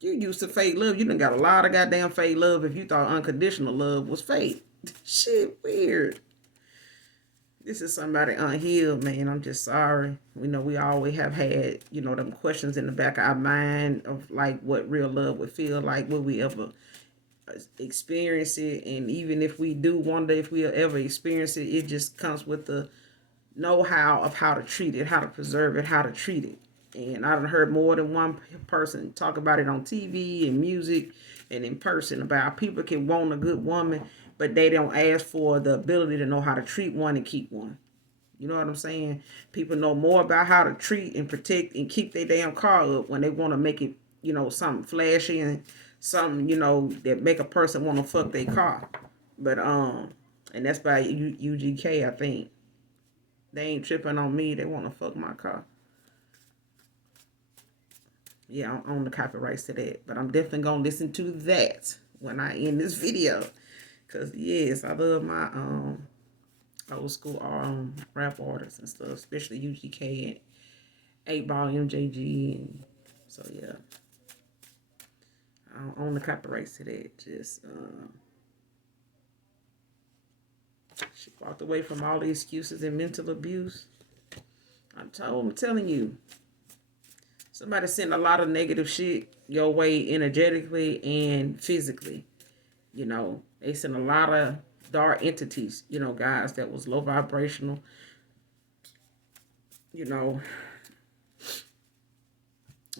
You used to fake love. You done got a lot of goddamn fake love if you thought unconditional love was fake. Shit, weird. This is somebody unhealed, man. I'm just sorry. We know we always have had, them questions in the back of our mind of like what real love would feel like. Would we ever experience it? And even if we do wonder if we'll ever experience it, it just comes with the know-how of how to treat it, how to preserve it, how to treat it. And I've heard more than one person talk about it on TV and music and in person about people can want a good woman, but they don't ask for the ability to know how to treat one and keep one. You know what I'm saying? People know more about how to treat and protect and keep their damn car up when they want to make it, something flashy and something, that make a person want to fuck their car. But, and that's by UGK, I think. They ain't tripping on me. They want to fuck my car. Yeah, I own the copyrights to that. But I'm definitely going to listen to that when I end this video. Because, yes, I love my old school rap artists and stuff. Especially UGK and 8 Ball MJG. And so, yeah. I own the copyrights to that. Just, she walked away from all the excuses and mental abuse. I'm telling you. Somebody sent a lot of negative shit your way energetically and physically. They sent a lot of dark entities, guys that was low vibrational.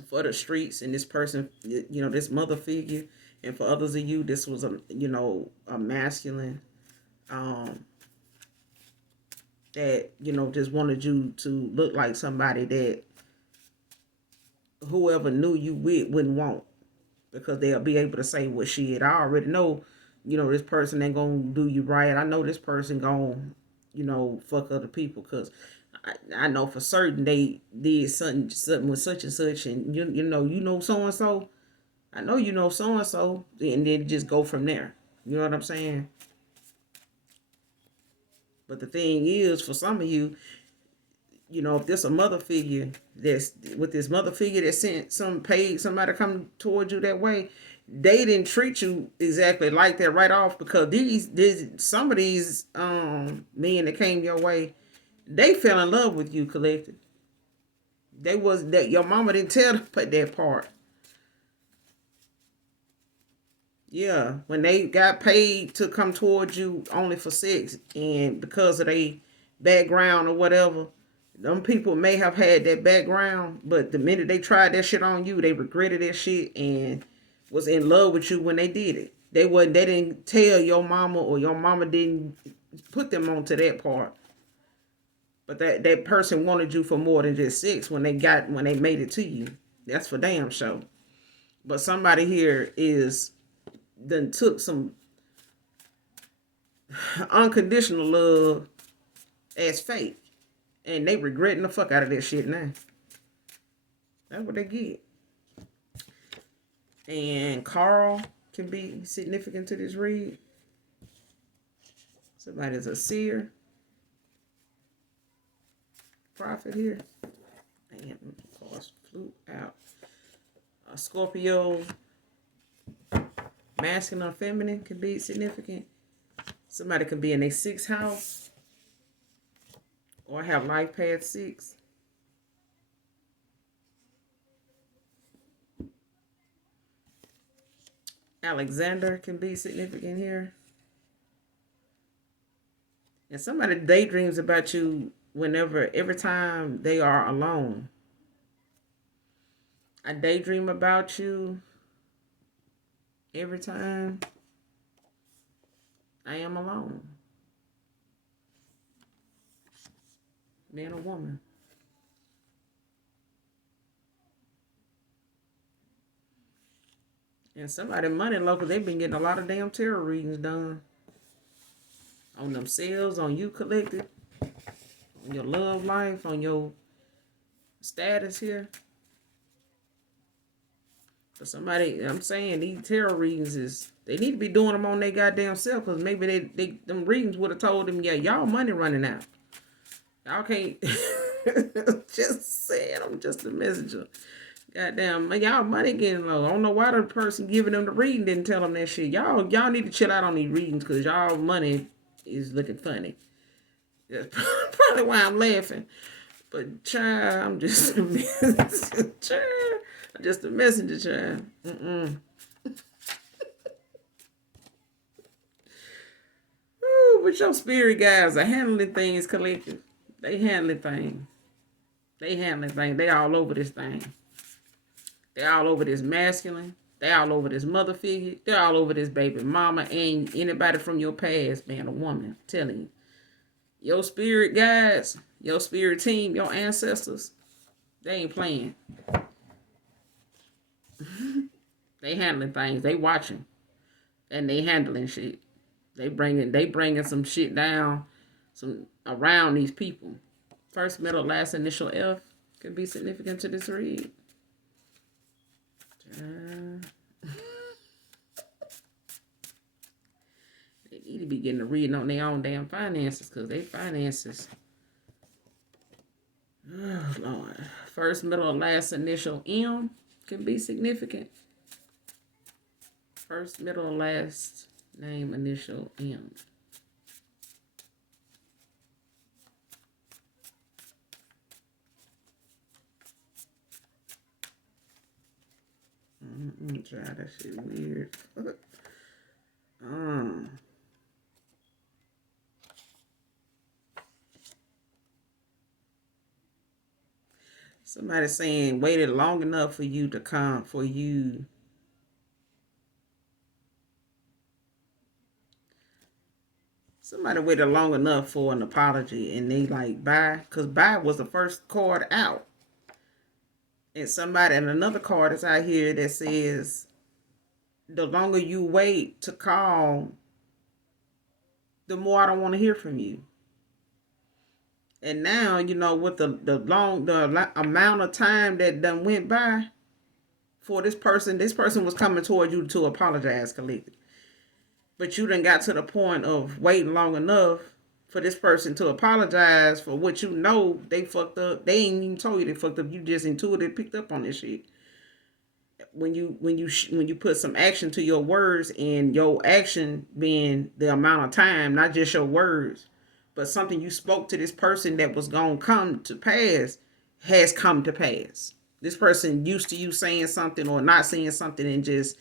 For the streets and this person, this mother figure. And for others of you, this was a masculine that, just wanted you to look like somebody that whoever knew you with wouldn't want, because they'll be able to say, well, shit, I already know, this person ain't gonna do you right. I know this person gonna, fuck other people, because I know for certain they did something with such and such, and you know so-and-so. I know you know so-and-so, and then just go from there. You know what I'm saying? But the thing is, for some of you, if there's a mother figure that sent paid somebody come towards you that way, they didn't treat you exactly like that right off, because some of these men that came your way, they fell in love with you, collective. That your mama didn't tell them that part. Yeah, when they got paid to come towards you only for sex, and because of their background or whatever, them people may have had that background, but the minute they tried that shit on you, they regretted that shit and was in love with you when they did it. They didn't tell your mama, or your mama didn't put them onto that part. But that person wanted you for more than just sex when they made it to you. That's for damn sure. But somebody here then took some unconditional love as fake. And they regretting the fuck out of that shit now. That's what they get. And Carl can be significant to this read. Somebody's a seer. Prophet here. And of course, flew out. A Scorpio, masculine or feminine, can be significant. Somebody could be in a 6th house or have life path 6. Alexander can be significant here. And somebody daydreams about you every time they are alone. I daydream about you every time I am alone. Man or woman. And somebody money low because they've been getting a lot of damn tarot readings done on themselves, on you collected, on your love life, on your status here. For somebody, I'm saying these tarot readings they need to be doing them on their goddamn self because maybe them readings would have told them, yeah, y'all money running out. Y'all can't. Just saying, I'm just a messenger. Goddamn, y'all money getting low. I don't know why the person giving them the reading didn't tell them that shit. Y'all need to chill out on these readings because y'all money is looking funny. That's probably why I'm laughing. But child, I'm just a messenger. Child, I'm just a messenger, child. Ooh, but your spirit guys are handling things collective. They handling things. They all over this thing. They all over this masculine. They all over this mother figure. They're all over this baby mama and anybody from your past, man, a woman. I'm telling you. Your spirit guides, your spirit team, your ancestors, they ain't playing. They handling things. They watching. And they handling shit. They bringing some shit down some around these people. First, middle, last initial F could be significant to this read. They need to be getting a reading on their own damn finances because they finances. Oh, Lord. First, middle, last initial M could be significant. First, middle, last name, initial M. Try that shit weird. Somebody saying waited long enough for you to come for you. Somebody waited long enough for an apology and they like bye, because bye was the first card out. And another card is out here that says the longer you wait to call, the more I don't want to hear from you. And now, with the amount of time that done went by for this person was coming toward you to apologize, collective. But you done got to the point of waiting long enough for this person to apologize for what they fucked up. They ain't even told you they fucked up. You just intuitively picked up on this shit. When you put some action to your words, and your action being the amount of time, not just your words, but something you spoke to this person that was going to come to pass has come to pass. This person used to you saying something or not saying something and just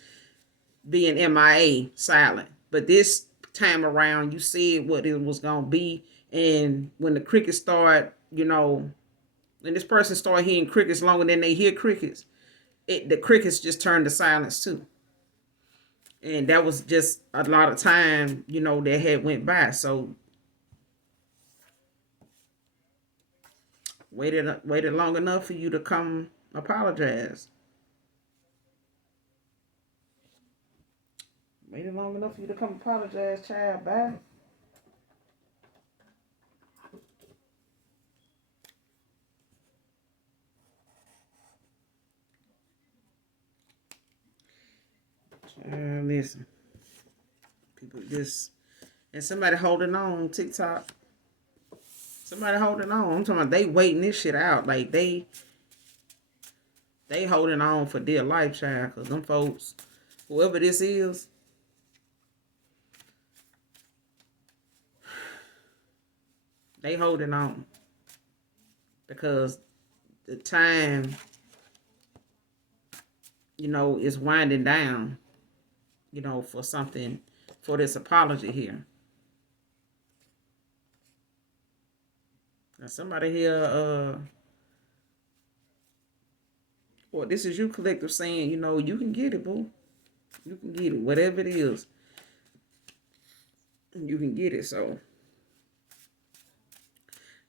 being MIA, silent. But this time around, you said what it was going to be. And when the crickets start, when this person start hearing crickets longer than they hear crickets, the crickets just turned to silence too. And that was just a lot of time, that had went by. So waited long enough for you to come apologize. Waited long enough for you to come apologize, child. Bye. Listen. People just, and somebody holding on TikTok. Somebody holding on. I'm talking about they waiting this shit out. Like they holding on for dear life, child. Because them folks, whoever this is, they holding on. Because the time, is winding down, for something, for this apology here. Now somebody here, Or this is you collective saying, you know, you can get it, boo. You can get it. Whatever it is, you can get it. So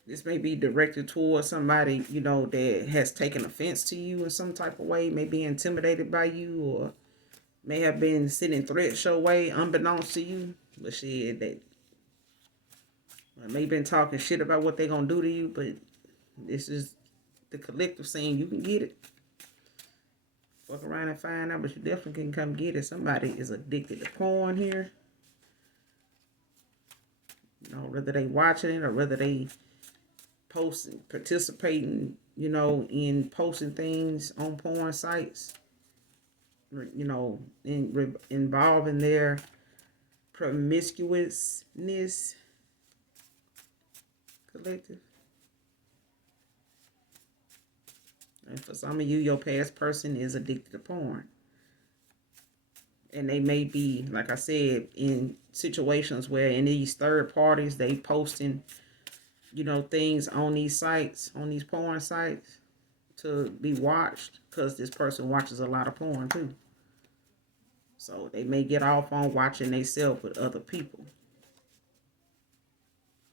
this may be directed towards somebody, you know, that has taken offense to you in some type of way, may be intimidated by you, or may have been sending threats your way unbeknownst to you. But shit, they may have been talking shit about what they gonna do to you, but this is the collective saying you can get it. Fuck around and find out, but you definitely can come get it. Somebody is addicted to porn here. You know, whether they watching it or whether they posting, participating, you know, in posting things on porn sites, you know, involving their promiscuousness collective. And for some of you, your past person is addicted to porn. And they may be, like I said, in situations where in these third parties, they posting, you know, things on these sites, on these porn sites to be watched, because this person watches a lot of porn too. So they may get off on watching themselves with other people.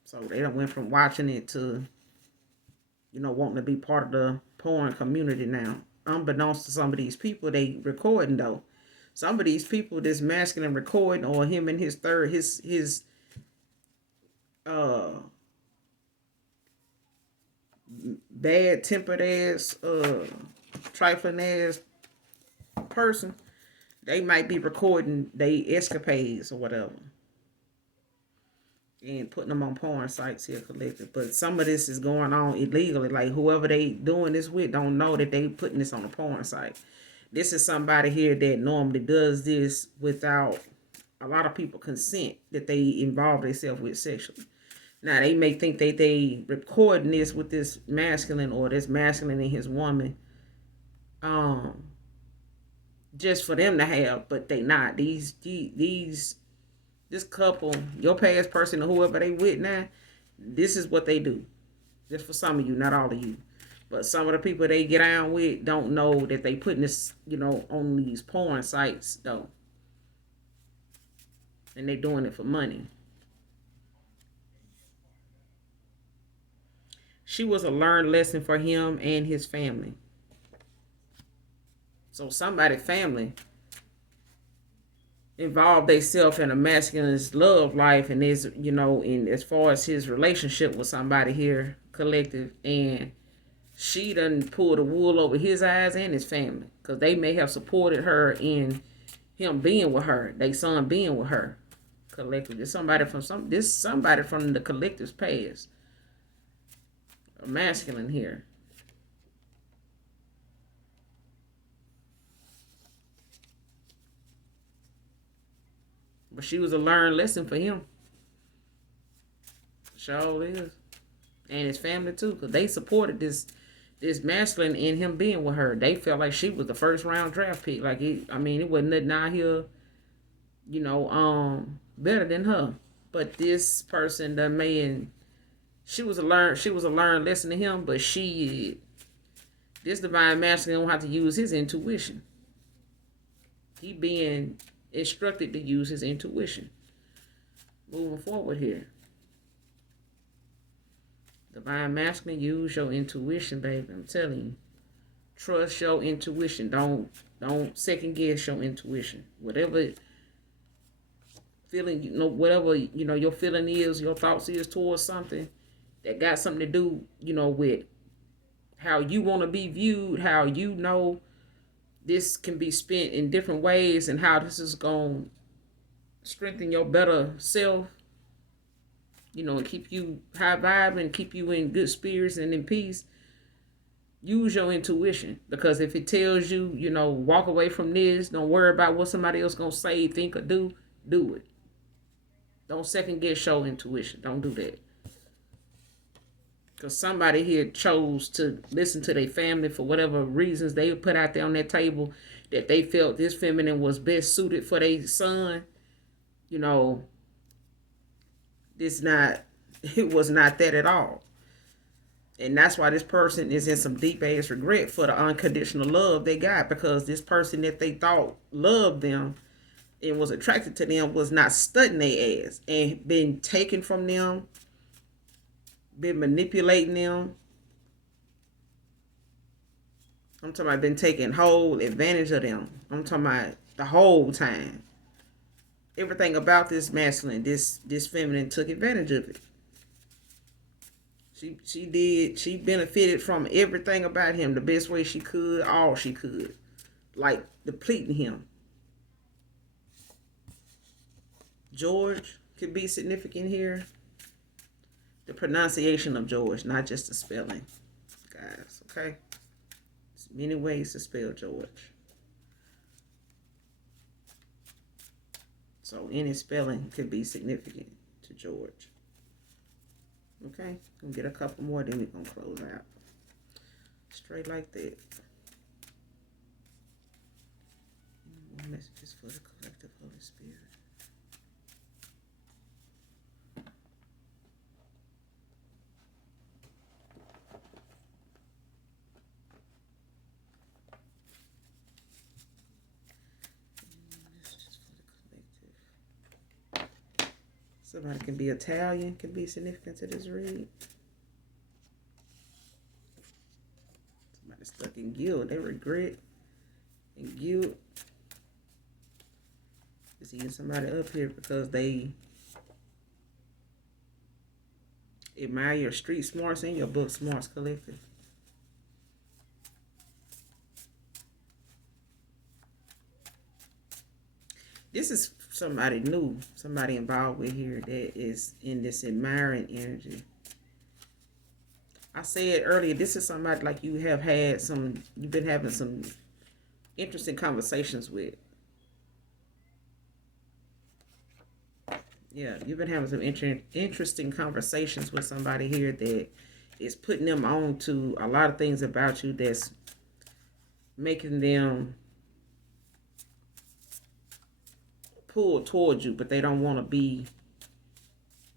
So they done went from watching it to, you know, wanting to be part of the porn community now. Unbeknownst to some of these people, they recording though. Some of these people, this masculine recording, or him and his bad tempered ass, trifling ass person, they might be recording they escapades or whatever and putting them on porn sites here collected. But some of this is going on illegally. Like whoever they doing this with don't know that they putting this on a porn site. This is somebody here that normally does this without a lot of people consent that they involve themselves with sexually. Now they may think that they recording this with this masculine or this masculine and his woman, just for them to have, but they not. This couple, your past person or whoever they with now, this is what they do. Just for some of you, not all of you. But some of the people they get on with don't know that they putting this, you know, on these porn sites though. And they doing it for money. She was a learned lesson for him and his family. So somebody's family involved themselves in a masculine's love life, and is, you know, in as far as his relationship with somebody here collective, and she done pulled the wool over his eyes and his family, because they may have supported her in him being with her, they son being with her collective. This somebody from the collective's past, a masculine here. But she was a learned lesson for him. Sure is. And his family too, because they supported this masculine in him being with her. They felt like she was the first round draft pick. Like it wasn't nothing out here, you know, better than her. But this person, the man, she was a learned lesson to him, but this divine masculine don't have to use his intuition. He being instructed to use his intuition. Moving forward here. Divine masculine, use your intuition, baby. I'm telling you. Trust your intuition. Don't second guess your intuition. Whatever feeling, whatever, your feeling is, your thoughts is towards something that got something to do, with how you want to be viewed, how this can be spent in different ways, and how this is going to strengthen your better self, and keep you high vibe and keep you in good spirits and in peace. Use your intuition, because if it tells you, walk away from this, don't worry about what somebody else going to say, think, or do it. Don't second guess your intuition. Don't do that. Because somebody here chose to listen to their family for whatever reasons they put out there on that table, that they felt this feminine was best suited for their son. It was not that at all. And that's why this person is in some deep ass regret for the unconditional love they got, because this person that they thought loved them and was attracted to them was not studying their ass and been taken from them, been manipulating them. I'm talking about been taking whole advantage of them. I'm talking about the whole time. Everything about this masculine, this feminine took advantage of it. She benefited from everything about him the best way she could, all she could. Like depleting him. George could be significant here. The pronunciation of George, not just the spelling. Guys, okay? There's many ways to spell George. So any spelling could be significant to George. Okay? Gonna get a couple more, then we're gonna close out. Straight like that. More messages for the collective Holy Spirit. Somebody can be Italian, can be significant to this read. Somebody stuck in guilt, they regret and guilt. There's even somebody up here because they admire your street smarts and your book smarts collective. This is somebody new, somebody involved with here that is in this admiring energy. I said earlier, this is somebody like you have had some, you've been having some interesting conversations with. Yeah, you've been having some interesting conversations with somebody here that is putting them on to a lot of things about you that's making them pull towards you, but they don't want to be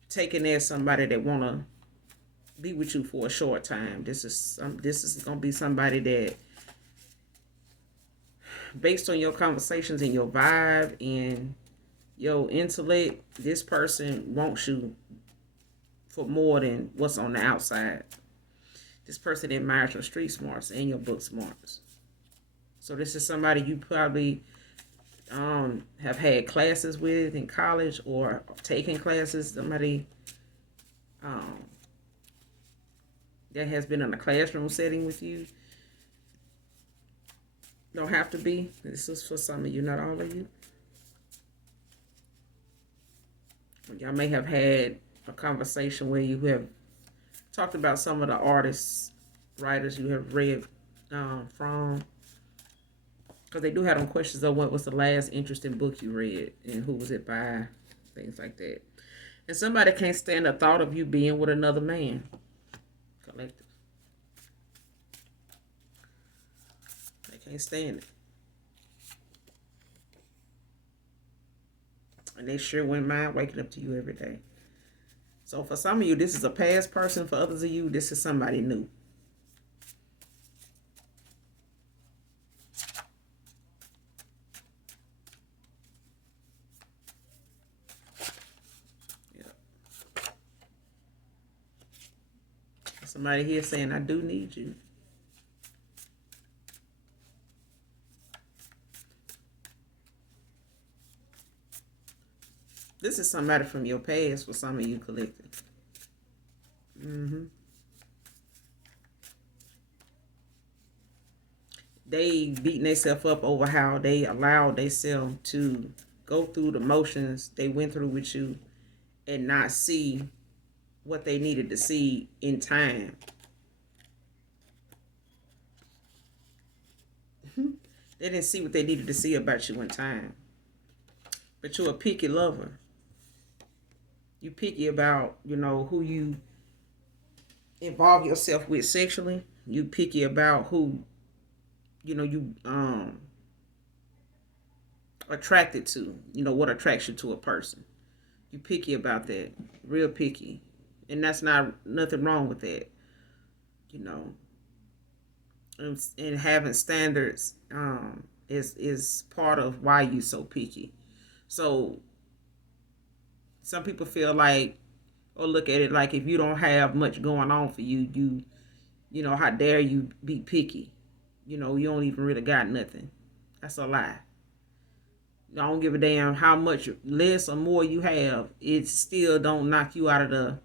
taken as somebody that want to be with you for a short time. This is going to be somebody that, based on your conversations and your vibe and your intellect, this person wants you for more than what's on the outside. This person admires your street smarts and your book smarts. So this is somebody you probably have had classes with in college or taken classes. Somebody that has been in a classroom setting with you. Don't have to be. This is for some of you, not all of you. Y'all may have had a conversation where you have talked about some of the artists, writers you have read from. Because they do have them questions of what was the last interesting book you read and who was it by, things like that. And somebody can't stand the thought of you being with another man. Collective. They can't stand it. And they sure wouldn't mind waking up to you every day. So for some of you, this is a past person. For others of you, this is somebody new. Somebody here saying, I do need you. This is somebody from your past for some of you collective. They beating themselves up over how they allowed themselves to go through the motions they went through with you and not see what they needed to see in time. They didn't see what they needed to see about you in time. But you're a picky lover. You picky about, who you involve yourself with sexually. You picky about who, you attracted to. What attracts you to a person. You picky about that. Real picky. And that's not nothing wrong with that. you know, and having standards is part of why you so picky. So some people feel like, or look at it like, if you don't have much going on for you, you know, how dare you be picky? You know, you don't even really got nothing. That's a lie. I don't give a damn how much less or more you have. It still don't knock you out of the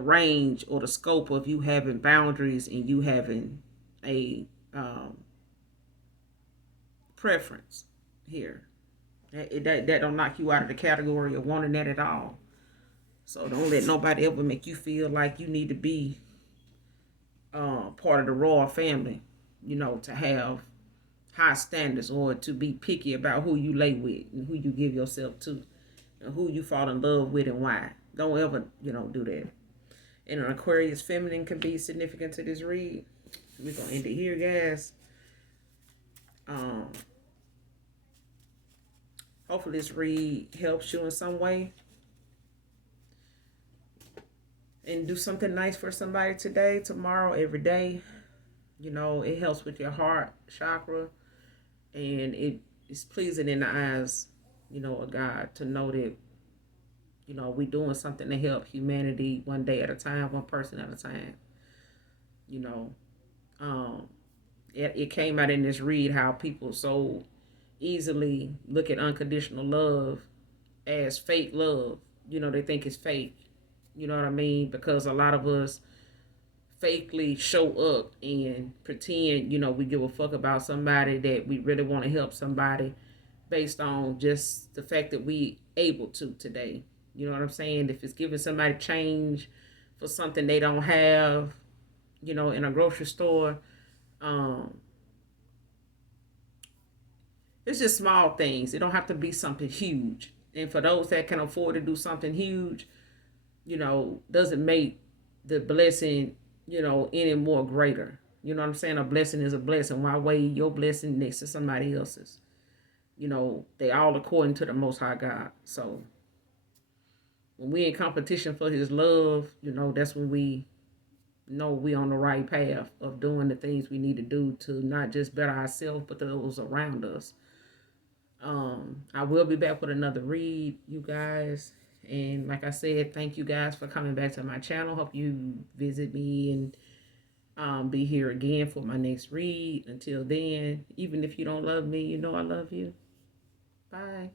range or the scope of you having boundaries and you having a preference here. That don't knock you out of the category of wanting that at all. So don't let nobody ever make you feel like you need to be part of the royal family, you know, to have high standards or to be picky about who you lay with and who you give yourself to and who you fall in love with and why. Don't ever, you know, do that. And an Aquarius feminine can be significant to this read. We're going to end it here, guys. Hopefully this read helps you in some way. And do something nice for somebody today, tomorrow, every day. You know, it helps with your heart chakra. And it is pleasing in the eyes, you know, of God to know that, you know, we're doing something to help humanity one day at a time, one person at a time. You know, it came out in this read how people so easily look at unconditional love as fake love. You know, they think it's fake. You know what I mean? Because a lot of us fakely show up and pretend, you know, we give a fuck about somebody, that we really want to help somebody based on just the fact that we able to today. You know what I'm saying? If it's giving somebody change for something they don't have, you know, in a grocery store, um, it's just small things. It don't have to be something huge. And for those that can afford to do something huge, you know, doesn't make the blessing, you know, any more greater. You know what I'm saying? A blessing is a blessing. Why weigh your blessing next to somebody else's? You know, they all according to the Most High God. So when we in competition for His love, you know, that's when we know we on the right path of doing the things we need to do to not just better ourselves, but those around us. I will be back with another read, you guys. And like I said, thank you guys for coming back to my channel. Hope you visit me and be here again for my next read. Until then, even if you don't love me, you know I love you. Bye.